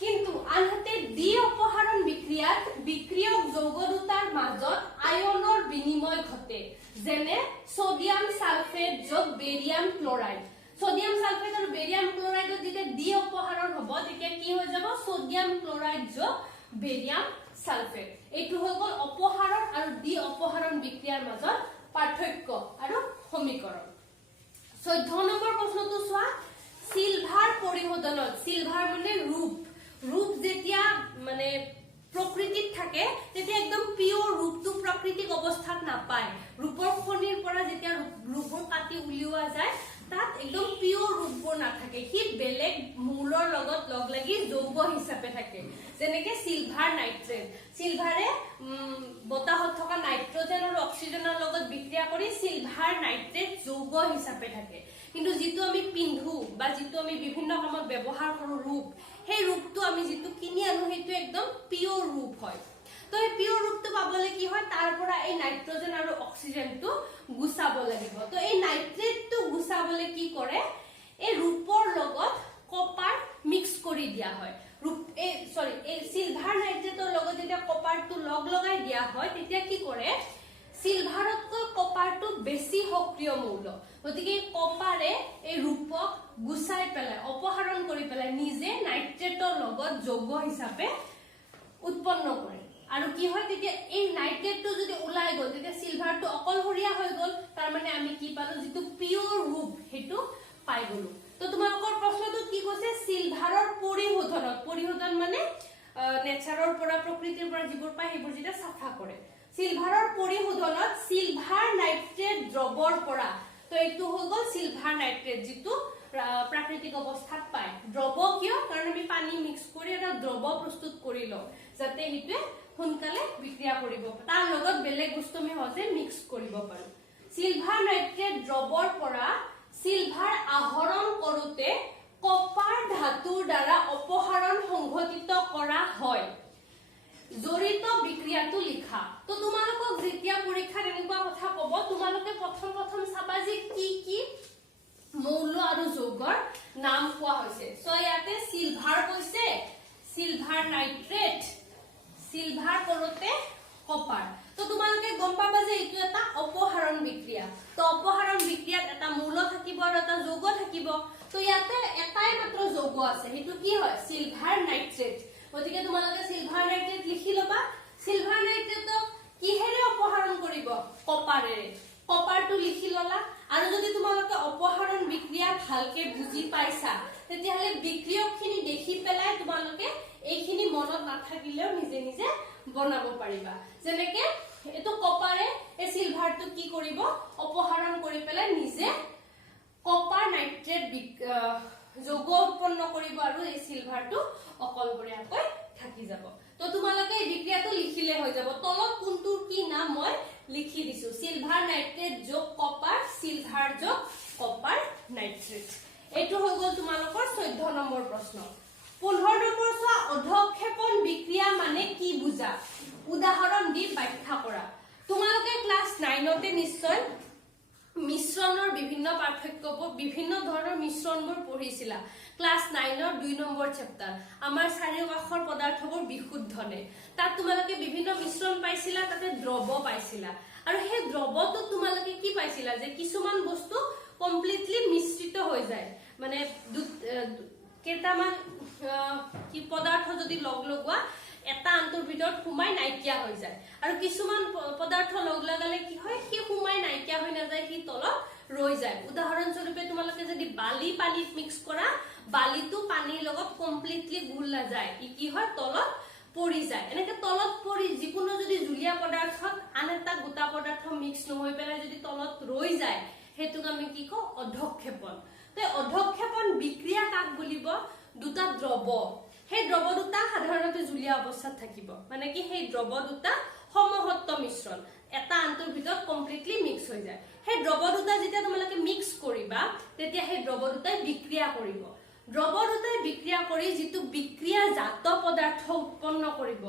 কিন্তু আনহাতে দ্বি অপসাৰণ বিক্ৰিয়াত বিক্ৰিয়ক যৌগ দুটাৰ মাজত আয়নৰ বিনিময় ঘটে যেনে সোডিয়াম সালফেট যোগ বেৰিয়াম ক্লোৰাইড সোডিয়াম সালফেট আৰু বেৰিয়াম ক্লোৰাইডত যেতিয়া ডি অপহৰণ হ'ব তেতিয়া কি হৈ যাব সোডিয়াম ক্লোৰাইড যোগ বেৰিয়াম সালফেট এইটো হৈ গ'ল অপহৰণ আৰু ডি অপহৰণ বিক্ৰিয়াৰ মাজত পাৰ্থক্য আৰু সমীকৰণ 14 নম্বৰ প্ৰশ্নটো চোৱা সিলভাৰ পৰিশোধনত সিলভাৰ মানে ৰূপ যেতিয়া মানে প্ৰকৃতিত থাকে তেতিয়া একদম পিওৰ ৰূপটো প্ৰাকৃতিক অৱস্থাত নাপায় ৰূপৰ খনিৰ পৰা যেতিয়া ৰূপৰ কাটি উলিওৱা যায় তাত একদম পিওৰ ৰূপবোৰ নাথাকে হি বেলেগ মূলৰ লগত লগ লাগি যৌগ হিচাপে থাকে যেনেকে সিলভাৰ নাইট্ৰেট সিলভাৰে বতাহত থকা নাইট্ৰজেন আৰু অক্সিজেনৰ লগত বিক্ৰিয়া কৰি সিলভাৰ নাইট্ৰেট যৌগ হিচাপে থাকে কিন্তু যেটো আমি পিন্ধু বা যেটো আমি বিভিন্ন কামত ব্যৱহাৰ কৰো ৰূপ সেই ৰূপটো আমি যেটো কিনি আনো হেতু একদম পিওৰ ৰূপ হয় তো এই পিওৰ ৰূপটো পাবলে কি হয় তাৰ পৰা এই নাইট্ৰজেন আৰু অক্সিজেনটো গুছাব লাগিব তো এই নাইট্ৰেটটো গুছাবলে কি কৰে এই ৰূপৰ লগত কপাৰ মিক্স কৰি দিয়া হয় এই সিলভাৰ নাইট্ৰেটৰ লগত যেতিয়া কপাৰটো লগ লগাই দিয়া হয় তেতিয়া কি কৰে সিলভাৰতকৈ কপাৰটো বেছি সক্ৰিয় মৌল গতিকে কপাৰে এই ৰূপক গুছাই পেলাই অপহৰণ কৰি পেলাই নিজে নাইট্ৰেটৰ লগত যৌগ হিচাপে উৎপন্ন কৰে আৰু কি হয় তেতিয়া এই নাইট্ৰেটটো যদি ওলাই গল তেতিয়া সিলভাৰটো অকলহৰীয়া হৈ গল তাৰ মানে আমি কি পালো যেটো পিওৰ ৰূপ হেতু পাই গলো তো তোমালোকৰ প্ৰশ্নটো কি কৈছে সিলভাৰৰ পৰিশোধন মানে নেচাৰৰ পৰা প্ৰকৃতিৰ পৰা যিবোৰ পায় সেইবোৰ যেটা সাফা কৰে সিলভাৰৰ পৰিশোধনত সিলভাৰ নাইট্ৰেট দ্ৰৱৰ পৰা তো এইটো হৈ গল সিলভাৰ নাইট্ৰেট যেটো প্ৰাকৃতিক অৱস্থাত পায় দ্ৰৱ কিয় কাৰণ আমি পানী মিক্স কৰি এটা দ্ৰৱ প্ৰস্তুত কৰি লওঁ যাতে হিতে সোনকালে বিক্ৰিয়া কৰিব তাৰ লগত বেলেগ বস্তু আমি হজে মিক্স কৰিব পাৰো সিলভাৰ নাইট্ৰেট দ্ৰৱৰ পৰা সিলভাৰ আহৰণ কৰোতে কপাৰ ধাতুৰ দ্বাৰা অপহৰণ সংঘটিত কৰা হয় জড়িত বিক্ৰিয়াটো লিখা তো তোমালোকক যেতিয়া পৰীক্ষাত এনেকুৱা কথা কব তোমালোকে প্ৰথম চাবা যে কি মৌল আৰু যৌগৰ নাম কোৱা হৈছে সো ইয়াতে সিলভাৰ কৈছে সিলভাৰ নাইট্ৰেট সিলভাৰ কৰোতে কপাৰ তো তোমালোকে গম পাবা যে এইটো এটা অপহৰণ বিক্ৰিয়া তো অপহৰণ বিক্ৰিয়াত এটা মৌল থাকিব আৰু এটা যৌগ থাকিব তো ইয়াতে এটাই মাত্ৰ যৌগ আছে হেতু কি হয় সিলভাৰ নাইট্ৰেট গতিকে তোমালোকে সিলভাৰ নাইট্ৰেট লিখি লবা সিলভাৰ নাইট্ৰেটক কিহেৰে অপহৰণ কৰিব কপাৰেৰে কপাৰটো লিখি ললা আৰু যদি তোমালোকে অপহৰণ বিক্ৰিয়া ভালকে বুজি পাইছা তেতিয়াহলে বিক্ৰিয়কখিনি দেখি পেলাই তোমালোকে এইখিনি মনত নাথাকিলেও নিজে বনাব পাৰিবা যেনেকে এটো কপাৰে এই সিলভাৰটো কি কৰিব অপহৰণ কৰি পেলাই নিজে কপাৰ নাইট্ৰেট যৌগ উৎপন্ন কৰিব আৰু এই সিলভাৰটো অকলশৰীয়াকৈ থাকি যাব তো তোমালোকে এই বিক্ৰিয়াটো লিখিলে হৈ যাব তলত কোনটোৰ কি নাম মই লিখি দিছো সিলভাৰ নাইট্ৰেট যোগ কপাৰ সিলভাৰ যোগ কপাৰ নাইট্ৰেট এইটো হৈ গল তোমালোকৰ 14 নম্বৰ প্ৰশ্ন 15 নম্বৰ চোৱা অধক্ষেপণ বিক্ৰিয়া মানে কি বুজা উদাহৰণ দি ব্যাখ্যা কৰা তোমালোকে ক্লাস 9 তে নিশ্চয় মিশ্ৰণৰ বিভিন্ন পাৰ্থক্যবোৰ বিভিন্ন ধৰণৰ মিশ্ৰণবোৰ পঢ়িছিলা ক্লাস 9 ৰ 2 নম্বৰ চেপ্টাৰ আমাৰ চাৰিওকাষৰ পদাৰ্থবোৰ বিশুদ্ধনে তাত তোমালোকে বিভিন্ন মিশ্ৰণ পাইছিলা তাতে দ্ৰৱ পাইছিলা আৰু সেই দ্ৰৱটো তোমালোকে কি পাইছিলা যে কিছুমান বস্তু কমপ্লিটলি মিশ্ৰিত হৈ যায় মানে কেইটামান কি পদাৰ্থ যদি লগ লগোৱা এটা আন্তৰ ভিতৰত হুমাই নাইকিয়া হৈ যায় আৰু কিছুমান পদাৰ্থ লগ লগালে কি হয় কি হুমাই নাইকিয়া হৈ নাযায় কি তলত ৰৈ যায় উদাহৰণ স্বৰূপে তোমালোকে যদি বালি পানীত মিক্স কৰা বালিটো পানীৰ লগত কমপ্লিটলি গুল না যায় ই কি হয় তলত পৰি যায় এনেকে তলত পৰি যিকোনো যদি জুলীয়া পদাৰ্থত আন এটা গোটা পদাৰ্থ মিক্স নহৈ পেলাই যদি তলত ৰৈ যায় হেতুক আমি কি কও অধক্ষেপণ তো অধক্ষেপণ বিক্ৰিয়া কাক বুলিব দুটা দ্ৰৱ সেই দ্ৰৱ দুটা সাধাৰণতে জুলীয়া অৱস্থাত থাকিব মানে কি সেই দ্ৰৱ দুটা সমহত্ত মিশ্ৰণ এটা আন্তৰ ভিতৰত কমপ্লিটলি মিক্স হৈ যায় সেই দ্ৰৱ দুটা যেতিয়া তোমালোকে মিক্স কৰিবা তেতিয়া সেই দ্ৰৱ দুটাই বিক্ৰিয়া কৰিব দ্ৰৱ দুটাই বিক্ৰিয়া কৰি যেটো বিক্ৰিয়াজাত পদাৰ্থ উৎপন্ন কৰিব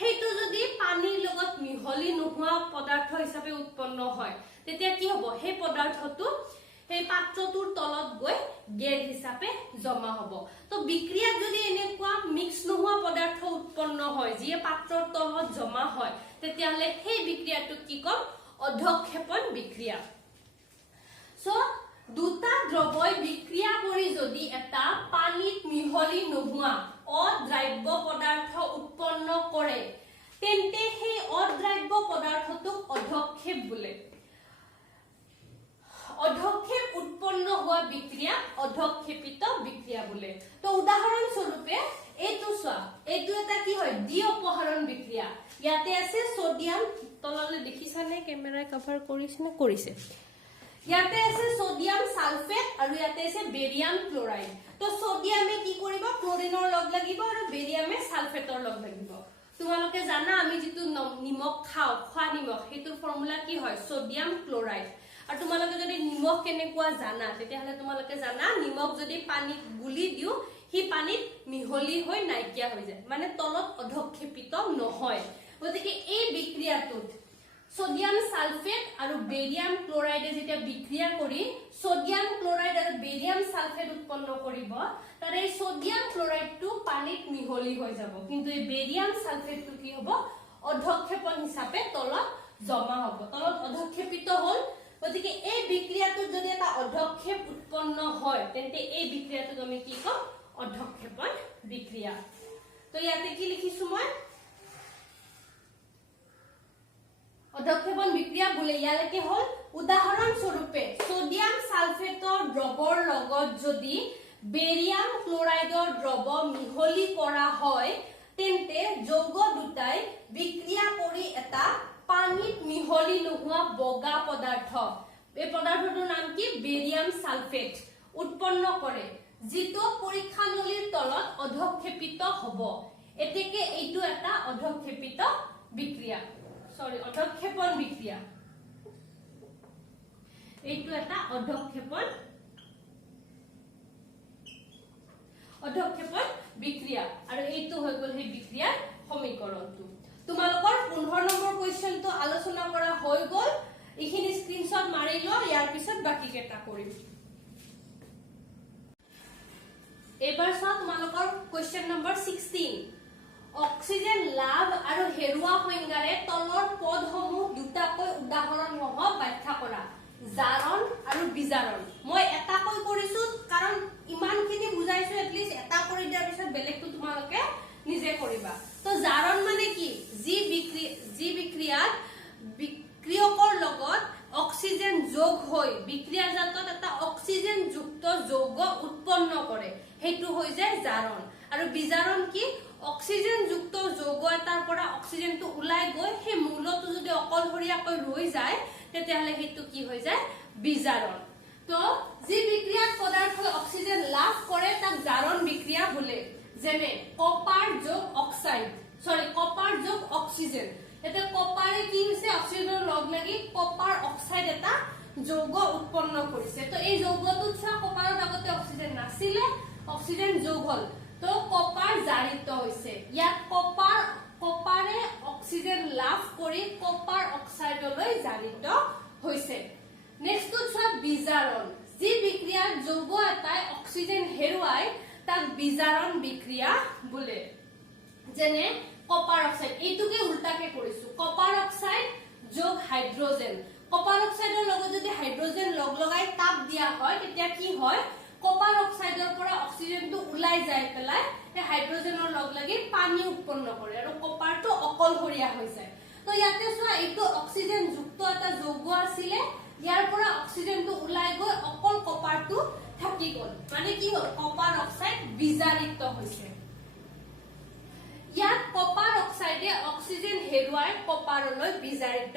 হেতু যদি পানীৰ লগত মিহলি নোহোৱা পদাৰ্থ হিচাপে উৎপন্ন হয় তেতিয়া কি হ'ব সেই পদাৰ্থটো সেই পাত্ৰটোৰ তলত গৈ গেৰ হিচাপে জমা হ'ব তো বিক্ৰিয়াত যদি এনেকুৱা মিক্স নোহোৱা পদাৰ্থ উৎপন্ন হয় যিয়ে পাত্ৰৰ তলত জমা হয় তেতিয়াহলে সেই বিক্ৰিয়াটো কি কম অধক্ষেপণ বিক্ৰিয়া সো দুটা দ্ৰৱই বিক্ৰিয়া কৰি যদি এটা পানীত মিহলি নোহোৱা অদ্ৰাব্য পদাৰ্থ উৎপন্ন কৰে তেন্তে সেই অদ্ৰাব্য পদাৰ্থটোক অধক্ষেপ বোলে অধক্ষেপ উৎপন্ন হোৱা বিক্ৰিয়া অধক্ষেপিত বিক্ৰিয়া বোলে তো উদাহৰণ স্বৰূপে এইটো চোৱা এইটো এটা কি হয় দ্বি অপহৰণ বিক্ৰিয়া ইয়াতে আছে সোডিয়াম তললে দেখিছানে ক্যামেৰা কভাৰ কৰিছে না কৰিছে ইয়াতে আছে সোডিয়াম সালফেট আৰু ইয়াতে আছে বেৰিয়াম ক্লোৰাইড তো সোডিয়ামে কি কৰিব ক্লোৰিনৰ লগ লাগিব আৰু বেৰিয়ামে সালফেটৰ লগ লাগিব তোমালোকে জানা আমি যেটো নিমখ খাও খোৱা নিমখ হেতুৰ ফৰ্মুলা কি হয় সোডিয়াম ক্লোৰাইড আৰু তোমালোকে যদি নিমখ কেনেকুৱা জানা তেতিয়াহলে তোমালোকে জানা নিমখ যদি পানীত গুলি দিও হি পানীত মিহলি হৈ নাইকিয়া হৈ যায় মানে তলত অধক্ষেপিত নহয় গতিকে এই বিক্ৰিয়াটোত সোডিয়াম সালফেট আৰু বেৰিয়াম ক্লোৰাইডে যেতিয়া বিক্ৰিয়া কৰি সোডিয়াম ক্লোৰাইড আৰু বেৰিয়াম সালফেট উৎপন্ন কৰিব তাৰ এই সোডিয়াম ক্লোৰাইডটো পানীত মিহলি হৈ যাব কিন্তু এই বেৰিয়াম সালফেটটো কি হ'ব অধক্ষেপণ হিচাপে তলত জমা হ'ব তলত অধক্ষেপিত হ'ল গতিকে এই বিক্ৰিয়াটোত যদি এটা অধক্ষেপ উৎপন্ন হয় তেন্তে এই বিক্ৰিয়াটোক আমি কি কম অধক্ষেপণ বিক্ৰিয়া তো ইয়াতে কি লিখিছো মই অধক্ষেপণ বিক্ৰিয়া বোলে ইয়ালৈকে হল উদাহৰণ স্বৰূপে সোডিয়াম সালফেটৰ দ্ৰৱৰ লগত যদি বেৰিয়াম ক্লোৰাইডৰ দ্ৰৱ মিহলি কৰা হয় তেন্তে যৌগ দুটাই বিক্ৰিয়া কৰি এটা পানীত মিহলি নোহোৱা বগা পদাৰ্থ এই পদাৰ্থটোৰ নাম কি বেৰিয়াম সালফেট উৎপন্ন কৰে যিটো পৰীক্ষানলীৰ তলত অধক্ষেপিত হ'ব এতেকে এইটো এটা অধক্ষেপিত বিক্ৰিয়া সৰি অধক্ষেপণ বিক্ৰিয়া এইটো এটা অধক্ষেপণ বিক্ৰিয়া আৰু এইটো হৈ গল সেই বিক্ৰিয়াৰ সমীকৰণটো তোমালোকৰ 15 নম্বৰ কোৱেশ্চনটো আলোচনা কৰা হৈ গল ইখিনি স্ক্ৰিনশ্বট মাৰি ল ইয়াৰ পিছত বাকি কেটা কৰিম এবাৰ চাও তোমালোকৰ কোৱেশ্চন নম্বৰ 16 অক্সিজেন লাভ আৰু হেৰুৱা সংজ্ঞাৰে তলৰ পদসমূহ দুটাকৈ উদাহৰণ সহ ব্যাখ্যা কৰা জাৰণ আৰু বিজাৰণ মই এটাকৈ কৰিছো কাৰণ ইমানখিনি বুজাইছো এটলিষ্ট এটা কৰি দিয়াৰ পিছত বেলেগটো তোমালোকে নিজে কৰিবা তো জাৰণ মানে কি যি বিক্ৰিয়াত বিক্ৰিয়কৰ লগত অক্সিজেন যোগ হৈ বিক্ৰিয়াজাতত এটা অক্সিজেন যুক্ত যৌগ উৎপন্ন কৰে হেতু হৈ যায় জাৰণ আৰু বিজাৰণ কি অক্সিজেন যুক্ত যৌগ এটাৰ পৰা অক্সিজেনটো উলাই গৈ হে মূলটো যদি অকলহৰিয়াকৈ ৰৈ যায় তেতিয়াহলে হেতু কি হৈ যায় বিজাৰণ তো যি বিক্ৰিয়াত পদাৰ্থই অক্সিজেন লাভ কৰে তাক জাৰণ বিক্ৰিয়া বোলে যেনে কপাৰ যোগ অক্সাইড কপাৰ যোগ অক্সিজেন এতে কপাৰে কি হৈছে অক্সিজেনৰ লগ লাগি কপাৰ অক্সাইড এটা যৌগ উৎপন্ন কৰিছে তো এই যৌগটোত চা কপাৰৰ আগতে অক্সিজেন নাছিলে অক্সিজেন যোগ হল তো কপাৰ জাৰিত হৈছে ইয়াত কপাৰে অক্সিজেন লাভ কৰি কপাৰ অক্সাইডলৈ জাৰিত হৈছে নেক্সট চা বিজাৰণ যি বিক্ৰিয়াত যৌগ এটাই অক্সিজেন হেৰুৱাই তাক বিজাৰণ বিক্ৰিয়া বোলে যেনে কপাৰ অক্সাইড এইটোকে উল্টাকে কৰিছো কপাৰ অক্সাইড যোগ হাইড্ৰোজেন কপাৰ অক্সাইডৰ লগত যদি হাইড্ৰোজেন লগ লগাই তাপ দিয়া হয় তেতিয়া কি হয় কপাৰ অক্সাইডৰ পৰা অক্সিজেনটো উলাই যায় পেলাই এই হাইড্ৰোজেনৰ লগ লাগি পানী উৎপন্ন কৰে আৰু কপাৰটো অকলহৰিয়া হৈ যায় তো ইয়াতে চোৱা এইটো অক্সিজেন যুক্ত এটা যৌগ আছিল ইয়াৰ পৰা অক্সিজেনটো উলাই গৈ অকল কপাৰটো থাকি গল মানে কি হল কপাৰ অক্সাইড বিজাৰিত হৈছে ইয়াত কপাৰ অক্সাইডে অক্সিজেন হেৰুৱাই কপাৰলৈ বিজাৰিত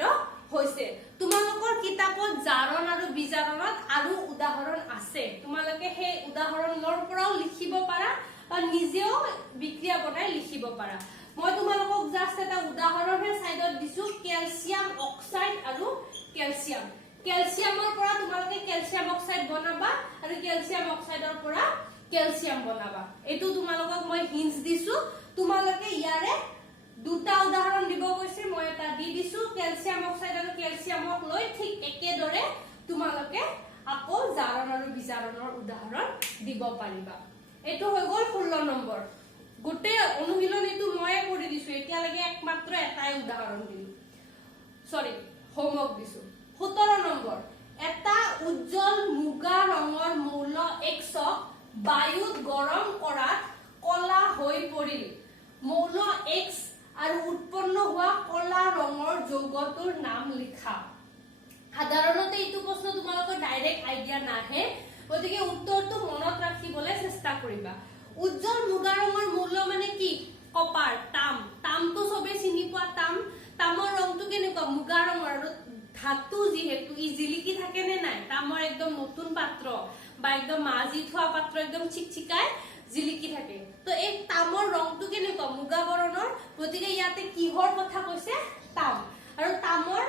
হৈছে তোমালোকৰ কিতাপত জাৰণ আৰু বিজাৰণত আৰু উদাহৰণ আছে তোমালোকে হে উদাহৰণৰ পৰাও লিখিব পাৰা বা নিজেও বিক্ৰিয়া বনাই লিখিব পাৰা মই তোমালোকক জাস্ট এটা উদাহৰণহে সাইডত দিছো ক্যালসিয়াম অক্সাইড আৰু ক্যালসিয়ামৰ পৰা তোমালোকে ক্যালসিয়াম অক্সাইড বনাবা আৰু ক্যালসিয়াম অক্সাইডৰ পৰা ক্যালসিয়াম বনাবা এটো তোমালোকক মই হিন্টস দিছো তোমালোকে ইয়াৰে দুটা উদাহৰণ দিব কৈছে মই এটা দি দিছো ক্যালসিয়াম অক্সাইড আৰু ক্যালসিয়ামক লৈ ঠিক একেদৰে তোমালোকে আকৌ জাৰণ আৰু বিজাৰণৰ উদাহৰণ দিব পাৰিবা এটো হৈ গল 16 নম্বৰ গোটে অনুশীলনীটো ময়ে কৰি দিছো এতিয়া লাগে একমাত্ৰ এটাই উদাহৰণ দিলো সৰি হোমৱৰ্ক দিছো 17 নম্বৰ এটা উজ্জ্বল মুগা ৰঙৰ মৌল Xক বায়ুত গৰম কৰাত কলা হৈ পৰিল মৌল X আৰু উৎপন্ন হোৱা কলা ৰঙৰ যৌগটোৰ নাম লিখা সাধাৰণতে এইটো প্ৰশ্ন তোমালোকৰ ডাইৰেক্ট আইডিয়া নাহে গতিকে উত্তৰটো মনত ৰাখিবলৈ চেষ্টা কৰিবা উজ্জ্বল মুগা ৰঙৰ মৌল মানে কি কপাৰ তামটো সবে চিনি পোৱা তামৰ ৰংটো কেনেকুৱা মুগা ৰঙৰ আৰু ধাতু যিহেতু ই জিলিকি থাকে নে নাই তামৰ একদম নতুন পাত্ৰ বা একদম মাজি থোৱা পাত্ৰ একদম চিকচিকাই জিলিকি থাকে তো এই তামৰ ৰংটো কেনেকুৱা মুগা বৰণৰ গতিকে ইয়াতে কিহৰ কথা কৈছে তাম আৰু তামৰ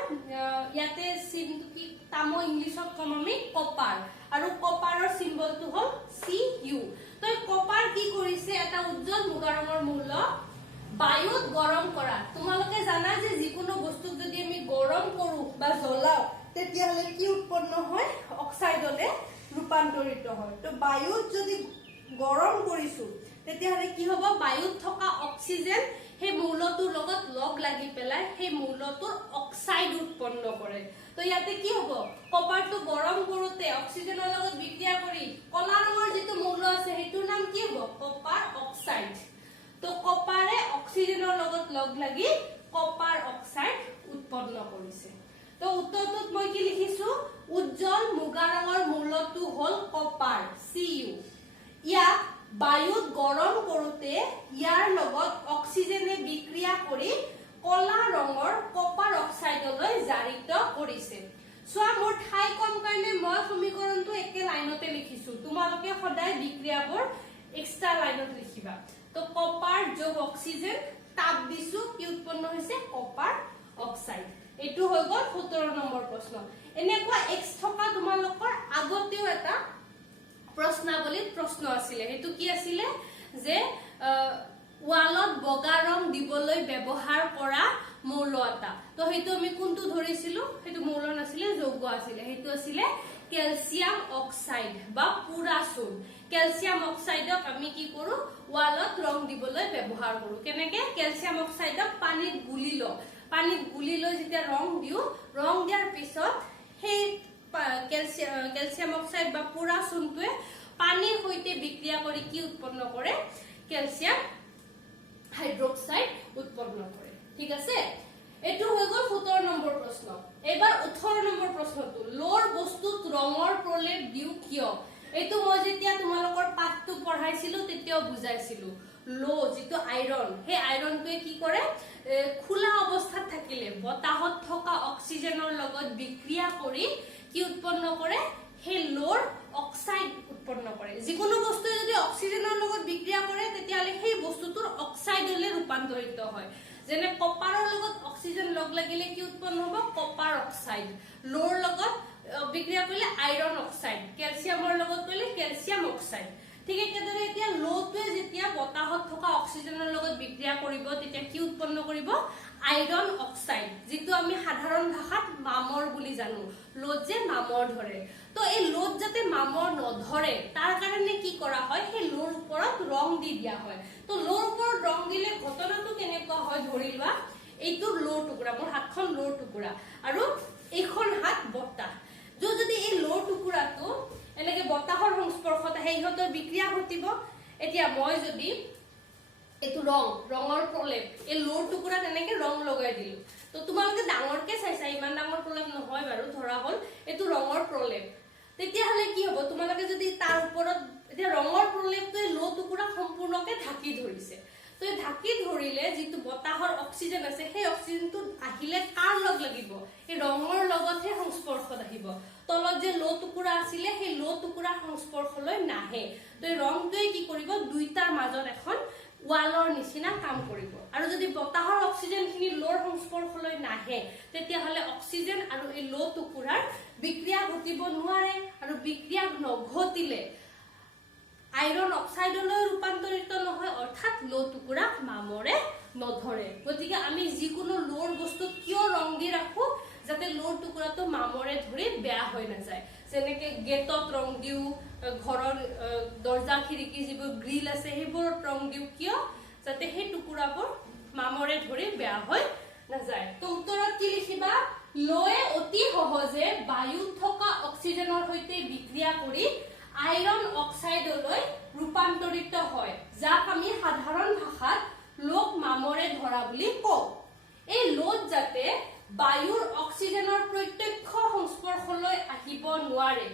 ইয়াতে চিনটো কি তামৰ ইংলিছত কম আমি কপাৰ আৰু কপাৰৰ সিম্বলটো হ'ল Cu তো কপাৰ কি কৰিছে এটা উজ্জ্বল মুগা ৰঙৰ মৌল বায়ুত গৰম কৰা তোমালোকে জানা যে যিকোনো বস্তু যদি আমি গৰম কৰো বা জ্বলাও তেতিয়া হলে কি উৎপন্ন হয় অক্সাইডলে ৰূপান্তৰিত হয় তো বায়ুত যদি গৰম কৰিছো তেতিয়া হলে কি হ'ব বায়ুত থকা অক্সিজেন সেই মৌলটোৰ লগত লগ লাগি পেলাই সেই মৌলটোৰ অক্সাইড উৎপন্ন কৰে তো ইয়াতে কি হ'ব কপাৰটো গৰম কৰোতে অক্সিজেনৰ লগত বিক্ৰিয়া কৰি কলা ৰঙৰ যেটো মৌল আছে হেতুৰ নাম কি হ'ব কপাৰ অক্সাইড তো কপাৰে অক্সিজেনৰ লগত লগ লাগি কপাৰ অক্সাইড উৎপন্ন কৰিছে তো উত্তৰটোত মই কি লিখিছো উজ্জ্বল মুগা ৰঙৰ মৌলটো হ'ল কপাৰ Cu ইয়াক বায়ুত গৰম কৰোতে ইয়াৰ লগত অক্সিজেনে বিক্ৰিয়া কৰি কলা ৰঙৰ কপাৰ অক্সাইডলৈ জাৰিত কৰিছে সোৱা মোৰ ঠাই কম কাৰণে মই সমীকৰণটো একে লাইনতে লিখিছো তোমালোকে সদায় বিক্ৰিয়াবোৰ এক্সট্ৰা লাইনত লিখিবা তো কপাৰ যোগ অক্সিজেন তাপ দিছো কি উৎপন্ন হৈছে কপাৰ অক্সাইড এটো হৈ গল 17 নম্বৰ প্ৰশ্ন এনেকুৱা x থকা তোমালোকৰ আগতেও এটা প্ৰশ্নাৱলীত প্ৰশ্ন আছিল হেতু কি আছিল যে ওয়ালত বগা ৰং দিবলৈ ব্যৱহাৰ কৰা মৌল এটা তো হেতু আমি কোনটো ধৰিছিলো হেতু মৌল নাছিল যৌগ আছিল হেতু আছিল ক্যালসিয়াম অক্সাইড বা পুৰা চূন ক্যালসিয়াম অক্সাইডক আমি কি কৰো ওয়ালত ৰং দিবলৈ ব্যৱহাৰ কৰো কেনেকে ক্যালসিয়াম অক্সাইডক পানীত গুলি লৈ যেতিয়া ৰং দিও ৰং দিয়াৰ পিছত সেই ক্যালসিয়াম অক্সাইড বা পুৰা চূনটোৱে পানীৰ সৈতে বিক্ৰিয়া কৰি কি উৎপন্ন কৰে ক্যালসিয়াম হাইড্ৰক্সাইড উৎপন্ন কৰে ঠিক আছে এটো হৈ গল 17 নম্বৰ প্ৰশ্ন এবাৰ 18 নম্বৰ প্ৰশ্নটো লোৰ বস্তুত ৰঙৰ প্ৰলেপ দিউ কিয় এটো মই যেতিয়া তোমালোকৰ পাঠটো পঢ়াইছিলো তেতিয়াও বুজাইছিলো লো যেটো আইৰন হে আইৰনটোৱে কি কৰে খোলা অৱস্থাত থাকিলে বতাহত থকা অক্সিজেনৰ লগত বিক্ৰিয়া কৰি কি উৎপন্ন কৰে হে লোৰ অক্সাইড উৎপন্ন কৰে যিকোনো বস্তু যদি অক্সিজেনৰ লগত বিক্ৰিয়া কৰে তেতিয়া হলে সেই বস্তুটোৰ অক্সাইডলৈ ৰূপান্তৰিত হয় যেনে কপাৰৰ লগত অক্সিজেন লগ লাগিলে কি উৎপন্ন হ'ব কপাৰ অক্সাইড লোৰ লগত বিক্ৰিয়া কৰিলে আইৰন অক্সাইড ক্যালসিয়ামৰ লগত কৰিলে ক্যালসিয়াম অক্সাইড ঠিক একেদৰে এতিয়া লোটোৱে যেতিয়া বতাহত থকা অক্সিজেনৰ লগত বিক্ৰিয়া কৰিব তেতিয়া কি উৎপন্ন কৰিব আইৰন অক্সাইড যেটো আমি সাধাৰণ ভাষাত মামৰ বুলি জানো লোট যে মামৰ ধৰে তো এই লোট যাতে মামৰ নধৰে তাৰ কাৰণে কি কৰা হয় সেই লোৰ ওপৰত ৰং দি দিয়া হয় তো লোৰ ওপৰত ৰং দিলে ঘটনাটো কেনেকুৱা হয় ধৰিবা এইটো লোৰ টুকুৰা মোৰ হাতখন লোৰ টুকুৰা আৰু এইখন হাত বতাহ যদি এই লোৰ টুকুৰাটো এনেকে বতাহৰ সংস্পৰ্শত আহে ইহতৰ বিক্ৰিয়া ঘটিব এতিয়া মই যদি এটো ৰঙৰ প্ৰলেপ এই লোৰ টুকুৰাত এনেকে ৰং লগাই দিলো তো তোমালোকে ডাঙৰকে চাইছা ইমান ডাঙৰ প্ৰলেপ নহয় বাৰু ধৰা হল এটো ৰঙৰ প্ৰলেপ তেতিয়া হলে কি হ'ব তোমালোকে যদি তাৰ ওপৰত এতিয়া ৰঙৰ প্ৰলেপটোৱে লো টুকুৰা সম্পূৰ্ণকে ঢাকি ধৰিছে তো ঢাকি ধৰিলে যেটো বতাহৰ অক্সিজেন আছে সেই অক্সিজেনটো আহিলে কাৰ লগ লাগিব এই ৰঙৰ লগতহে সংস্পৰ্শত আহিব তলত যে লো টুকুৰা আছিল সেই লো টুকুৰা সংস্পৰ্শলৈ নাহে তো ৰংটোৱে কি কৰিব দুইটাৰ মাজত এখন ওয়ালৰ নিচিনা কাম কৰিব আৰু যদি বতাহৰ অক্সিজেনখিনি লোৰ সংস্পৰ্শলৈ নাহে তেতিয়া হলে অক্সিজেন আৰু এই লো টুকুৰাৰ বিক্ৰিয়া ঘটিব নোৱাৰে আৰু বিক্ৰিয়া নঘটিলে আইৰন অক্সাইডলৈ ৰূপান্তৰিত নহয় অৰ্থাৎ লো টুকুৰা মামৰে নধৰে গতিকে আমি যিকোনো লোৰ বস্তুত কিয় ৰং দি ৰাখো যাতে লোৰ টুকুৰাটো মামৰে ধৰি বেয়া হৈ নাযায় যেনেকে গেটত ৰং দিও ঘৰৰ দৰ্জা খিৰিকী যিবোৰ গ্ৰিল আছে সেইবোৰত ৰং দিও কিয় যাতে সেই টুকুৰাবোৰ মামৰে ধৰি বেয়া হৈ নাযায় তো উত্তৰত কি লিখিবা লয়ে অতি সহজে বায়ুত থকা অক্সিজেনৰ সৈতে বিক্ৰিয়া কৰি আইৰন অক্সাইডলৈ ৰূপান্তৰিত হয়, যাক আমি সাধাৰণ ভাষাত লোক মামৰে ধৰা বুলি কওঁ। এই লোদ যাতে বায়ুৰ অক্সিজেনৰ প্ৰত্যক্ষ সংস্পৰ্শলৈ আহিব নোৱাৰে,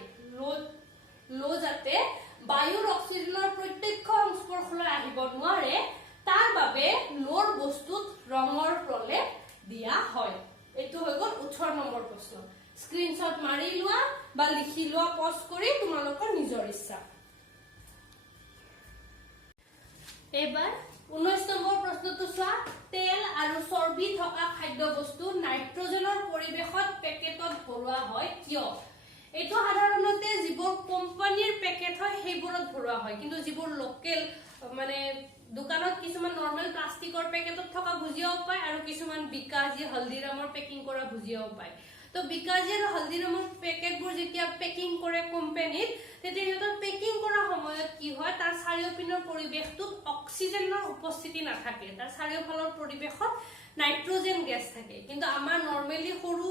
লো যাতে বায়ুৰ অক্সিজেনৰ প্ৰত্যক্ষ সংস্পৰ্শলৈ আহিব নোৱাৰে, তাৰ বাবে লোৰ বস্তুত ৰঙৰ প্ৰলেপ দিয়া হয়। এইটো হৈ গ'ল 18 নম্বৰ প্ৰশ্ন। স্ক্ৰীনশ্বট মাৰি লোৱা বা লিখি লোৱা পজ কৰি তোমালোকৰ নিজৰ ইচ্ছা। এবাৰ 19 নম্বৰ প্ৰশ্নটো চোৱা। তেল আৰু চৰ্বি থকা খাদ্য বস্তু নাইট্ৰজেনৰ পৰিৱেশত পেকেটত ভৰোৱা হয় কিয়? এইটো সাধাৰণতে যিবোৰ কোম্পানীৰ পেকেট হয় সেইবোৰত ভৰোৱা হয়, কিন্তু যিবোৰ লোকেল মানে দোকানত কিছুমান নৰ্মেল প্লাষ্টিকৰ পেকেটত থকা ভুজিয়াও পায় আৰু কিছুমান বিকাজী হলদিৰামৰ পেকিং কৰা ভুজিয়াও পায়। তো বিকাজী আৰু হলদিৰামৰ পেকেটবোৰ যেতিয়া পেকিং কৰে কোম্পানীত, তেতিয়া সিহঁতৰ পেকিং কৰা সময়ত কি হয়, তাৰ চাৰিওপিনৰ পৰিৱেশটোত অক্সিজেনৰ উপস্থিতি নাথাকে, তাৰ চাৰিওফালৰ পৰিৱেশত নাইট্ৰজেন গেছ থাকে। কিন্তু আমাৰ নৰ্মেলি সৰু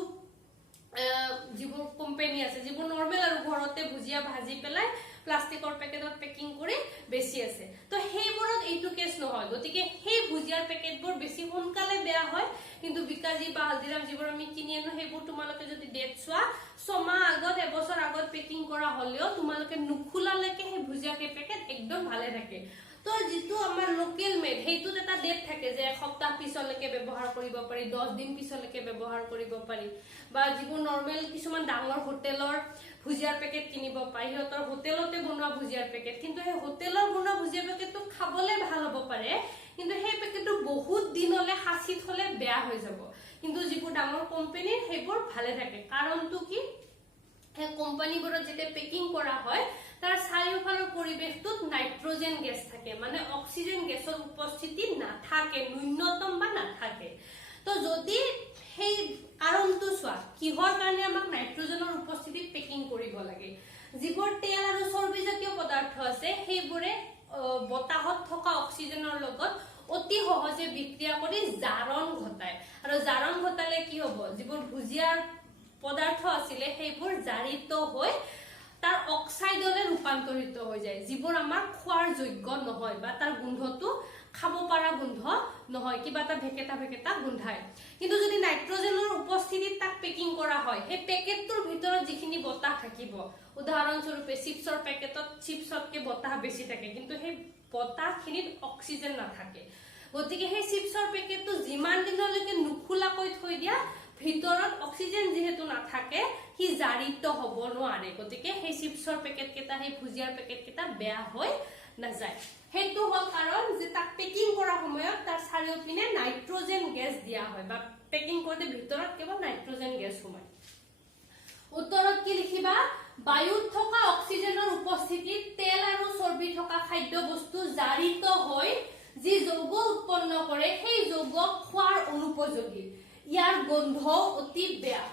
যিবোৰ কোম্পানী আছে, যিবোৰ নৰ্মেল আৰু ঘৰতে ভুজিয়া ভাজি পেলাই প্লাষ্টিকৰ পেকেটত পেকিং কৰি বেছি আছে, তো সেইবোৰত এইটো কেছ নহয়। গতিকে সেই ভুজিয়াৰ পেকেটবোৰ বেছি সোনকালে বেয়া হয়, কিন্তু বিকাজী বা হালদিৰাম যিবোৰ আমি কিনি আনো সেইবোৰ তোমালোকে যদি ডেট চোৱা 6 মাহ আগত, এবছৰ আগত পেকিং কৰা হলেও তোমালোকে নুখুলালৈকে সেই ভুজিয়া পেকেট একদম ভালে থাকে। তো যিটো আমাৰ লোকেল মেড সেইটোত এটা ডেট থাকে যে এসপ্তাহ পিছলৈকে ব্যৱহাৰ কৰিব পাৰি, 10 দিন পিছলৈকে ব্যৱহাৰ কৰিব পাৰি। বা যিবোৰ নৰ্মেল কিছুমান ডাঙৰ হোটেলৰ ভুজিয়াৰ পেকেট কিনিব পাৰি, সিহঁতৰ হোটেলতে বনোৱা ভুজিয়াৰ পেকেট, কিন্তু সেই হোটেলৰ বনোৱা ভুজিয়াৰ পেকেটটো খাবলৈ ভাল হ'ব পাৰে, কিন্তু সেই পেকেটটো বহুত দিনলৈ সাঁচি থলে বেয়া হৈ যাব। কিন্তু যিবোৰ ডাঙৰ কোম্পানীৰ সেইবোৰ ভালে থাকে। কাৰণটো কি, সেই কোম্পানীবোৰত যেতিয়া পেকিং কৰা হয় তাৰ চাৰিওফালৰ পৰিৱেশটোত নাইট্ৰজেন গেছ থাকে, মানে অক্সিজেন গেছৰ উপস্থিতি নাথাকে, ন্যূনতম বা নাথাকে। তো যদি সেই কাৰণটো চোৱা, কিহৰ কাৰণে আমাক নাইট্ৰজেনৰ উপস্থিতিত পেকিং কৰিব লাগে, যিবোৰ তেল আৰু চৰ্বি জাতীয় পদাৰ্থ আছে সেইবোৰে বতাহত থকা অক্সিজেনৰ লগত অতি সহজে বিক্ৰিয়া কৰি জাৰণ ঘটায়, আৰু জাৰণ ঘটালে কি হ'ব, যিবোৰ ভুজিয়াৰ পদাৰ্থ আছিলে সেইবোৰ জাৰিত হৈ তাৰ অক্সাইডলৈ ৰূপান্তৰিত হৈ যায়, যিবোৰ আমাৰ খোৱাৰ যোগ্য নহয় বা তাৰ গোন্ধটো খাব পৰা গোন্ধ নহয়, কিবা এটা ভেকেটা ভেকেটা গোন্ধায়। কিন্তু যদি নাইট্ৰজেনৰ উপস্থিতিত তাক পেকিং কৰা হয়, সেই পেকেটটোৰ ভিতৰত যিখিনি বতাহ থাকিব, উদাহৰণস্বৰূপে চিপছৰ পেকেটত চিপছতকে বতাহ বেছি থাকে, কিন্তু সেই বতাহখিনিত অক্সিজেন নাথাকে। গতিকে সেই চিপছৰ পেকেটটো যিমান দিনলৈকে নুখোলাকৈ থৈ দিয়া, ভিতৰত অক্সিজেন যিহেতু নাথাকে সি জাৰিত হ'ব নোৱাৰে। গতিকে সেই চিপছৰ পেকেট কেইটা, সেই ভুজিয়াৰ পেকেট কেইটা বেয়া হৈ নাযায়। সেইটো হ'ল কাৰণ যে তাক পেকিং কৰাৰ সময়ত তাৰ চাৰিওপিনে নাইট্ৰজেন গেছ দিয়া হয়, বা পেকিং কৰোঁতে ভিতৰত কেৱল নাইট্ৰজেন গেছ সোমায়। উত্তৰত কি লিখিবা, বায়ুত থকা অক্সিজেনৰ উপস্থিতিত তেল আৰু চৰ্বি থকা খাদ্য বস্তু জাৰিত হৈ যি যৌগ উৎপন্ন কৰে সেই যৌগ খোৱাৰ অনুপযোগী, ইয়াৰ গোন্ধ অতি বেয়া।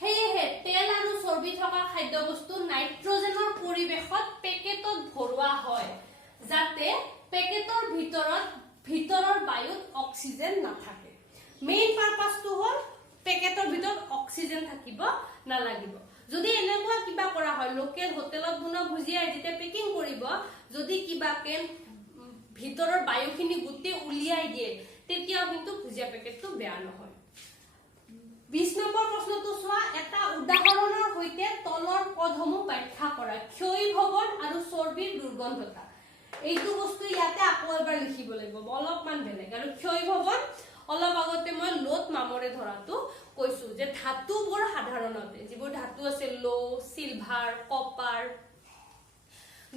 সেয়েহে তেল আৰু চৰ্বি থকা খাদ্য বস্তু নাইট্ৰজেনৰ পৰিৱেশত পেকেটত ভৰোৱা হয়, যাতে পেকেটৰ ভিতৰৰ বায়ুত অক্সিজেন নাথাকে। মেইন পাৰপাছটো হ'ল পেকেটৰ ভিতৰত অক্সিজেন থাকিব নালাগিব। যদি এনেকুৱা কিবা কৰা হয়, লোকেল হোটেলত বনোৱা ভুজিয়া যেতিয়া পেকিং কৰিব, যদি কিবাকে ভিতৰৰ বায়ুখিনি গোটেই উলিয়াই দিয়ে, তেতিয়াও কিন্তু ভুজিয়া পেকেটটো বেয়া নহয়। 20 নম্বৰ প্ৰশ্নটো চোৱা। এটা উদাহৰণৰ সৈতে তলৰ পদসমূহ ব্যাখ্যা কৰা। ক্ষয় ভৱন আৰু চৰ্বিৰ দুৰ্গন্ধতা। এইটো বস্তু ইয়াতে আকৌ এবাৰ লিখিব লাগিব, অলপমান বেলেগ। আৰু ক্ষয় ভৱন অলপ আগতে মই লোট মামৰে ধৰাটো কৈছো, যে ধাতুবোৰ সাধাৰণতে যিবোৰ ধাতু আছে, লো, সিলভাৰ, কপাৰ,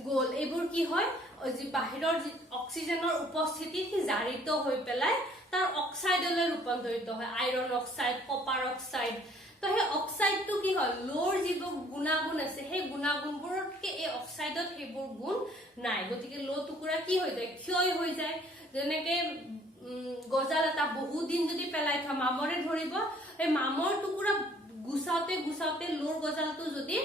গোল্ড, এইবোৰ কি হয়, বাহিৰৰ অক্সিজেনৰ উপস্থিতিত জাৰিত হৈ পেলাই তাৰ অক্সাইডলৈ ৰূপান্তৰিত হয়, আইৰন অক্সাইড, কপাৰ অক্সাইড। তো সেই অক্সাইডটো কি হয়, লোৰ যিবোৰ গুণাগুণ আছে সেই গুণাগুণবোৰতকে এই অক্সাইডত সেইবোৰ গুণ নাই। গতিকে লো টুকুৰা কি হৈ যায়, ক্ষয় হৈ যায়। যেনেকে গজাল এটা বহুত দিন যদি পেলাই থোৱা, মামৰে ধৰিব, সেই মামৰ টুকুৰা গুচাওতে গুচাওতে লোৰ গজালটো যদি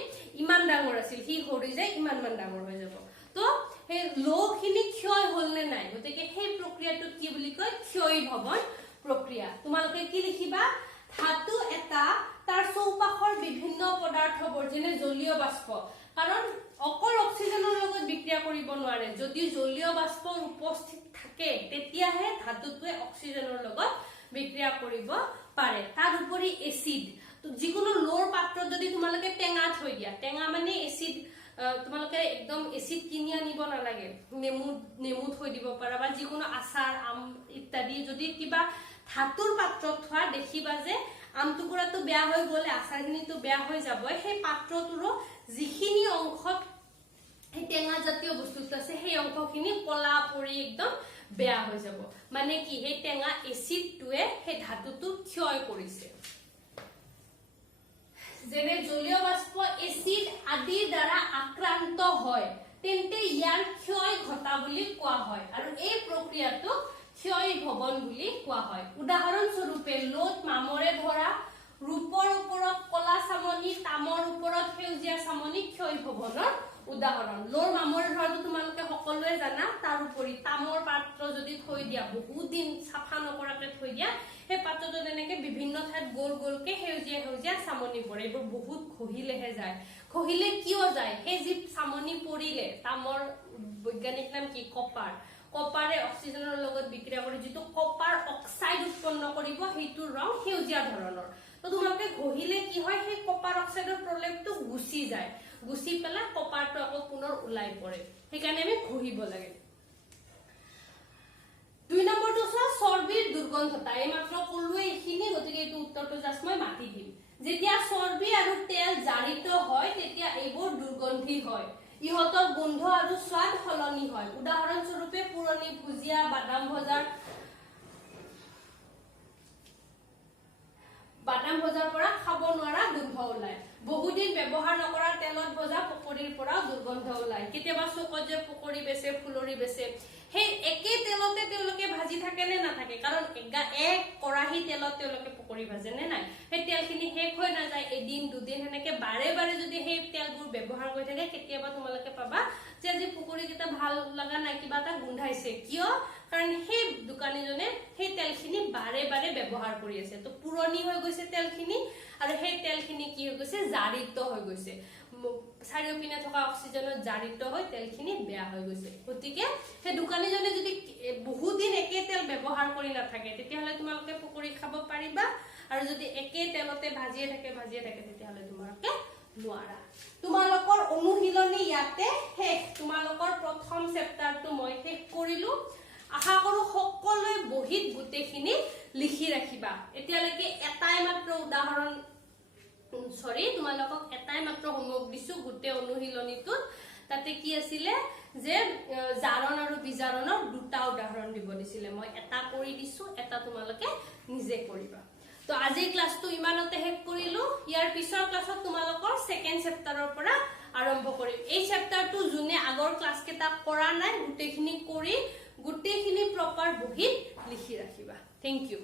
ইমান ডাঙৰ আছিল, সি সৰি যায় ইমানমান ডাঙৰ হৈ যাব। তো সেই লো খিনি ক্ষয় হল নে নাই, গতিকে সেই প্ৰক্ৰিয়াটোক কি বুলি কয়, ক্ষয় ভৱন প্ৰক্ৰিয়া। তোমালোকে কি লিখিবা, ধাতু এটা তাৰ চৌপাশৰ বিভিন্ন পদাৰ্থবোৰ যেনে জলীয় বাষ্প, কাৰণ অকল অক্সিজেনৰ লগত বিক্ৰিয়া কৰিব নোৱাৰে, যদি জলীয় বাষ্প উপস্থিত থাকে তেতিয়াহে ধাতুটোৱে অক্সিজেনৰ লগত বিক্ৰিয়া কৰিব পাৰে। তাৰ উপৰি এচিড, যিকোনো লোৰ পাত্ৰত যদি তোমালোকে টেঙা থৈ দিয়া, টেঙা মানে এচিড, তোমালোকে একদম এচিড কিনি আনিব নালাগে, নেমু থৈ দিব পাৰা বা যিকোনো আচাৰ আম ইত্যাদি যদি কিবা ধাতুৰ পাত্ৰত থোৱা দেখিবা যে আম টুকুৰাটো বেয়া হৈ গ'লে আচাৰখিনিটো বেয়া হৈ যাব, সেই পাত্ৰটোৰো যিখিনি অংশত সেই টেঙা জাতীয় বস্তুটো আছে সেই অংশখিনি কলা পৰি একদম বেয়া হৈ যাব, মানে কি সেই টেঙা এচিডটোৱে সেই ধাতুটো ক্ষয় কৰিছে। যেনে জলীয় বাষ্প এচিড আদিৰ দ্বাৰা আক্ৰান্ত হয় তেন্তে ইয়াৰ ক্ষয় ঘটা বুলি কোৱা হয় আৰু এই প্ৰক্ৰিয়াটোক ক্ষয় ভৱন বুলি কোৱা হয়। উদাহৰণস্বৰূপে লোত মামৰে ধৰা, ৰূপৰ ওপৰত কলা চামনি, তামৰ ওপৰত সেউজীয়া চামনি ক্ষয় ভৱনৰ উদাহৰণ। লোৰ মামৰে ধৰাটো তোমালোকে সকলোৱে জানা, তাৰ উপৰি তামৰ পাত্ৰ যদি থৈ দিয়া, বহুত দিন চাফা নকৰাকে থৈ দিয়া, সেই পাত্ৰটো তেনেকে বিভিন্ন ঠাইত গোল গোলকে সেউজীয়া সেউজীয়া চামনি পৰে, এইবোৰ বহুত ঘঁহিলেহে যায়। ঘঁহিলে কিয় যায়? সেই যি চামনি পৰিলে, তামৰ বৈজ্ঞানিক নাম কি? কপাৰ। কপাৰে অক্সিজেনৰ লগত বিক্ৰিয়া কৰি যিটো কপাৰ অক্সাইড উৎপন্ন কৰিব, সেইটোৰ ৰং সেউজীয়া ধৰণৰ। তো তোমালোকে ঘঁহিলে কি হয়, সেই কপাৰ অক্সাইডৰ প্ৰলেপটো গুচি যায়, গুচি পেলাই কপাৰটো আকৌ পুনৰ ওলাই পৰে, সেইকাৰণে আমি ঘঁহিব লাগে। 2 নম্বৰটো চোৱা, চৰ্বিৰ দুৰ্গন্ধতা। এই মাত্ৰ ক'লোৱে এইখিনি, গতিকে এইটো উত্তৰটো জাষ্ট মই মাতি দিম। যেতিয়া চৰ্বি আৰু তেল জাৰিত হয় তেতিয়া এইবোৰ দুৰ্গন্ধি হয়, ইহঁতৰ গোন্ধ আৰু স্বাদ সলনি হয়। উদাহৰণস্বৰূপে পুৰণি ভুজিয়া, বাদাম ভজাৰ পৰা খাব নোৱাৰা গোন্ধ ওলায়। বহুদিন ব্যৱহাৰ নকৰা তেলত ভজা পকৰীৰ পৰা দুৰ্গন্ধ ওলায়। কেতিয়াবা চুকত যে পকৰী বেচে, ফুলৰি বেচে, সেই একে তেলতে তেওঁলোকে ভাজি থাকে নে নাথাকে? কাৰণ এক কৰাহী তেলত তেওঁলোকে পকৰী ভাজে নে নাই? সেই তেলখিনি শেষ হৈ নাযায়, এদিন দুদিন সেনেকে বাৰে বাৰে যদি সেই তেলবোৰ ব্যৱহাৰ কৰি থাকে, কেতিয়াবা তোমালোকে পাবা যে আজি পকৰীকেইটা ভাল লগা নাই, কিবা এটা গোন্ধাইছে। কিয়? কাৰণ সেই দোকানীজনে সেই তেলখিনি বাৰে বাৰে ব্যৱহাৰ কৰি আছে, তো পুৰণি হৈ গৈছে তেলখিনি, আৰু সেই তেলখিনি কি হৈ গৈছে? জাৰিত হৈ গৈছে, চাৰিওপিনে থকা অক্সিজেনত জাৰিত হৈ তেলখিনি বেয়া হৈ গৈছে। গতিকে সেই দোকানীজনে যদি বহুত দিন একে তেল ব্যৱহাৰ কৰি নাথাকে, তেতিয়াহ'লে তোমালোকে পকৰী খাব পাৰিবা, আৰু যদি একে তেলতে ভাজিয়ে থাকে তেতিয়াহ'লে তোমালোকে নোৱাৰা। তোমালোকৰ অনুশীলনী ইয়াতে শেষ। তোমালোকৰ প্ৰথম চেপ্টাৰটো মই শেষ কৰিলো। আশা কৰো সকলোৱে বহিত গোটেইখিনি লিখি ৰাখিবা। এতিয়ালৈকে এটাই মাত্ৰ উদাহৰণ, তোমালোকক এটাই মাত্ৰ হোমৱৰ্ক দিছো গোটেই অনুশীলনীটোত। তাতে কি আছিলে যে জাৰণ আৰু বিজাৰণৰ দুটা উদাহৰণ দিব দিছিলে, মই এটা কৰি দিছো, এটা তোমালোকে নিজে কৰিবা। তো আজিৰ ক্লাছটো ইমানতে শেষ কৰিলো। ইয়াৰ পিছৰ ক্লাছত তোমালোকৰ সেকেন্ড চেপ্টাৰৰ পৰা আৰম্ভ কৰিম। এই চেপ্টাৰটো যোনে আগৰ ক্লাছ কেইটা কৰা নাই, গোটেইখিনি কৰি গোটেইখিনি প্ৰপাৰ বহিত লিখি ৰাখিবা। Thank U.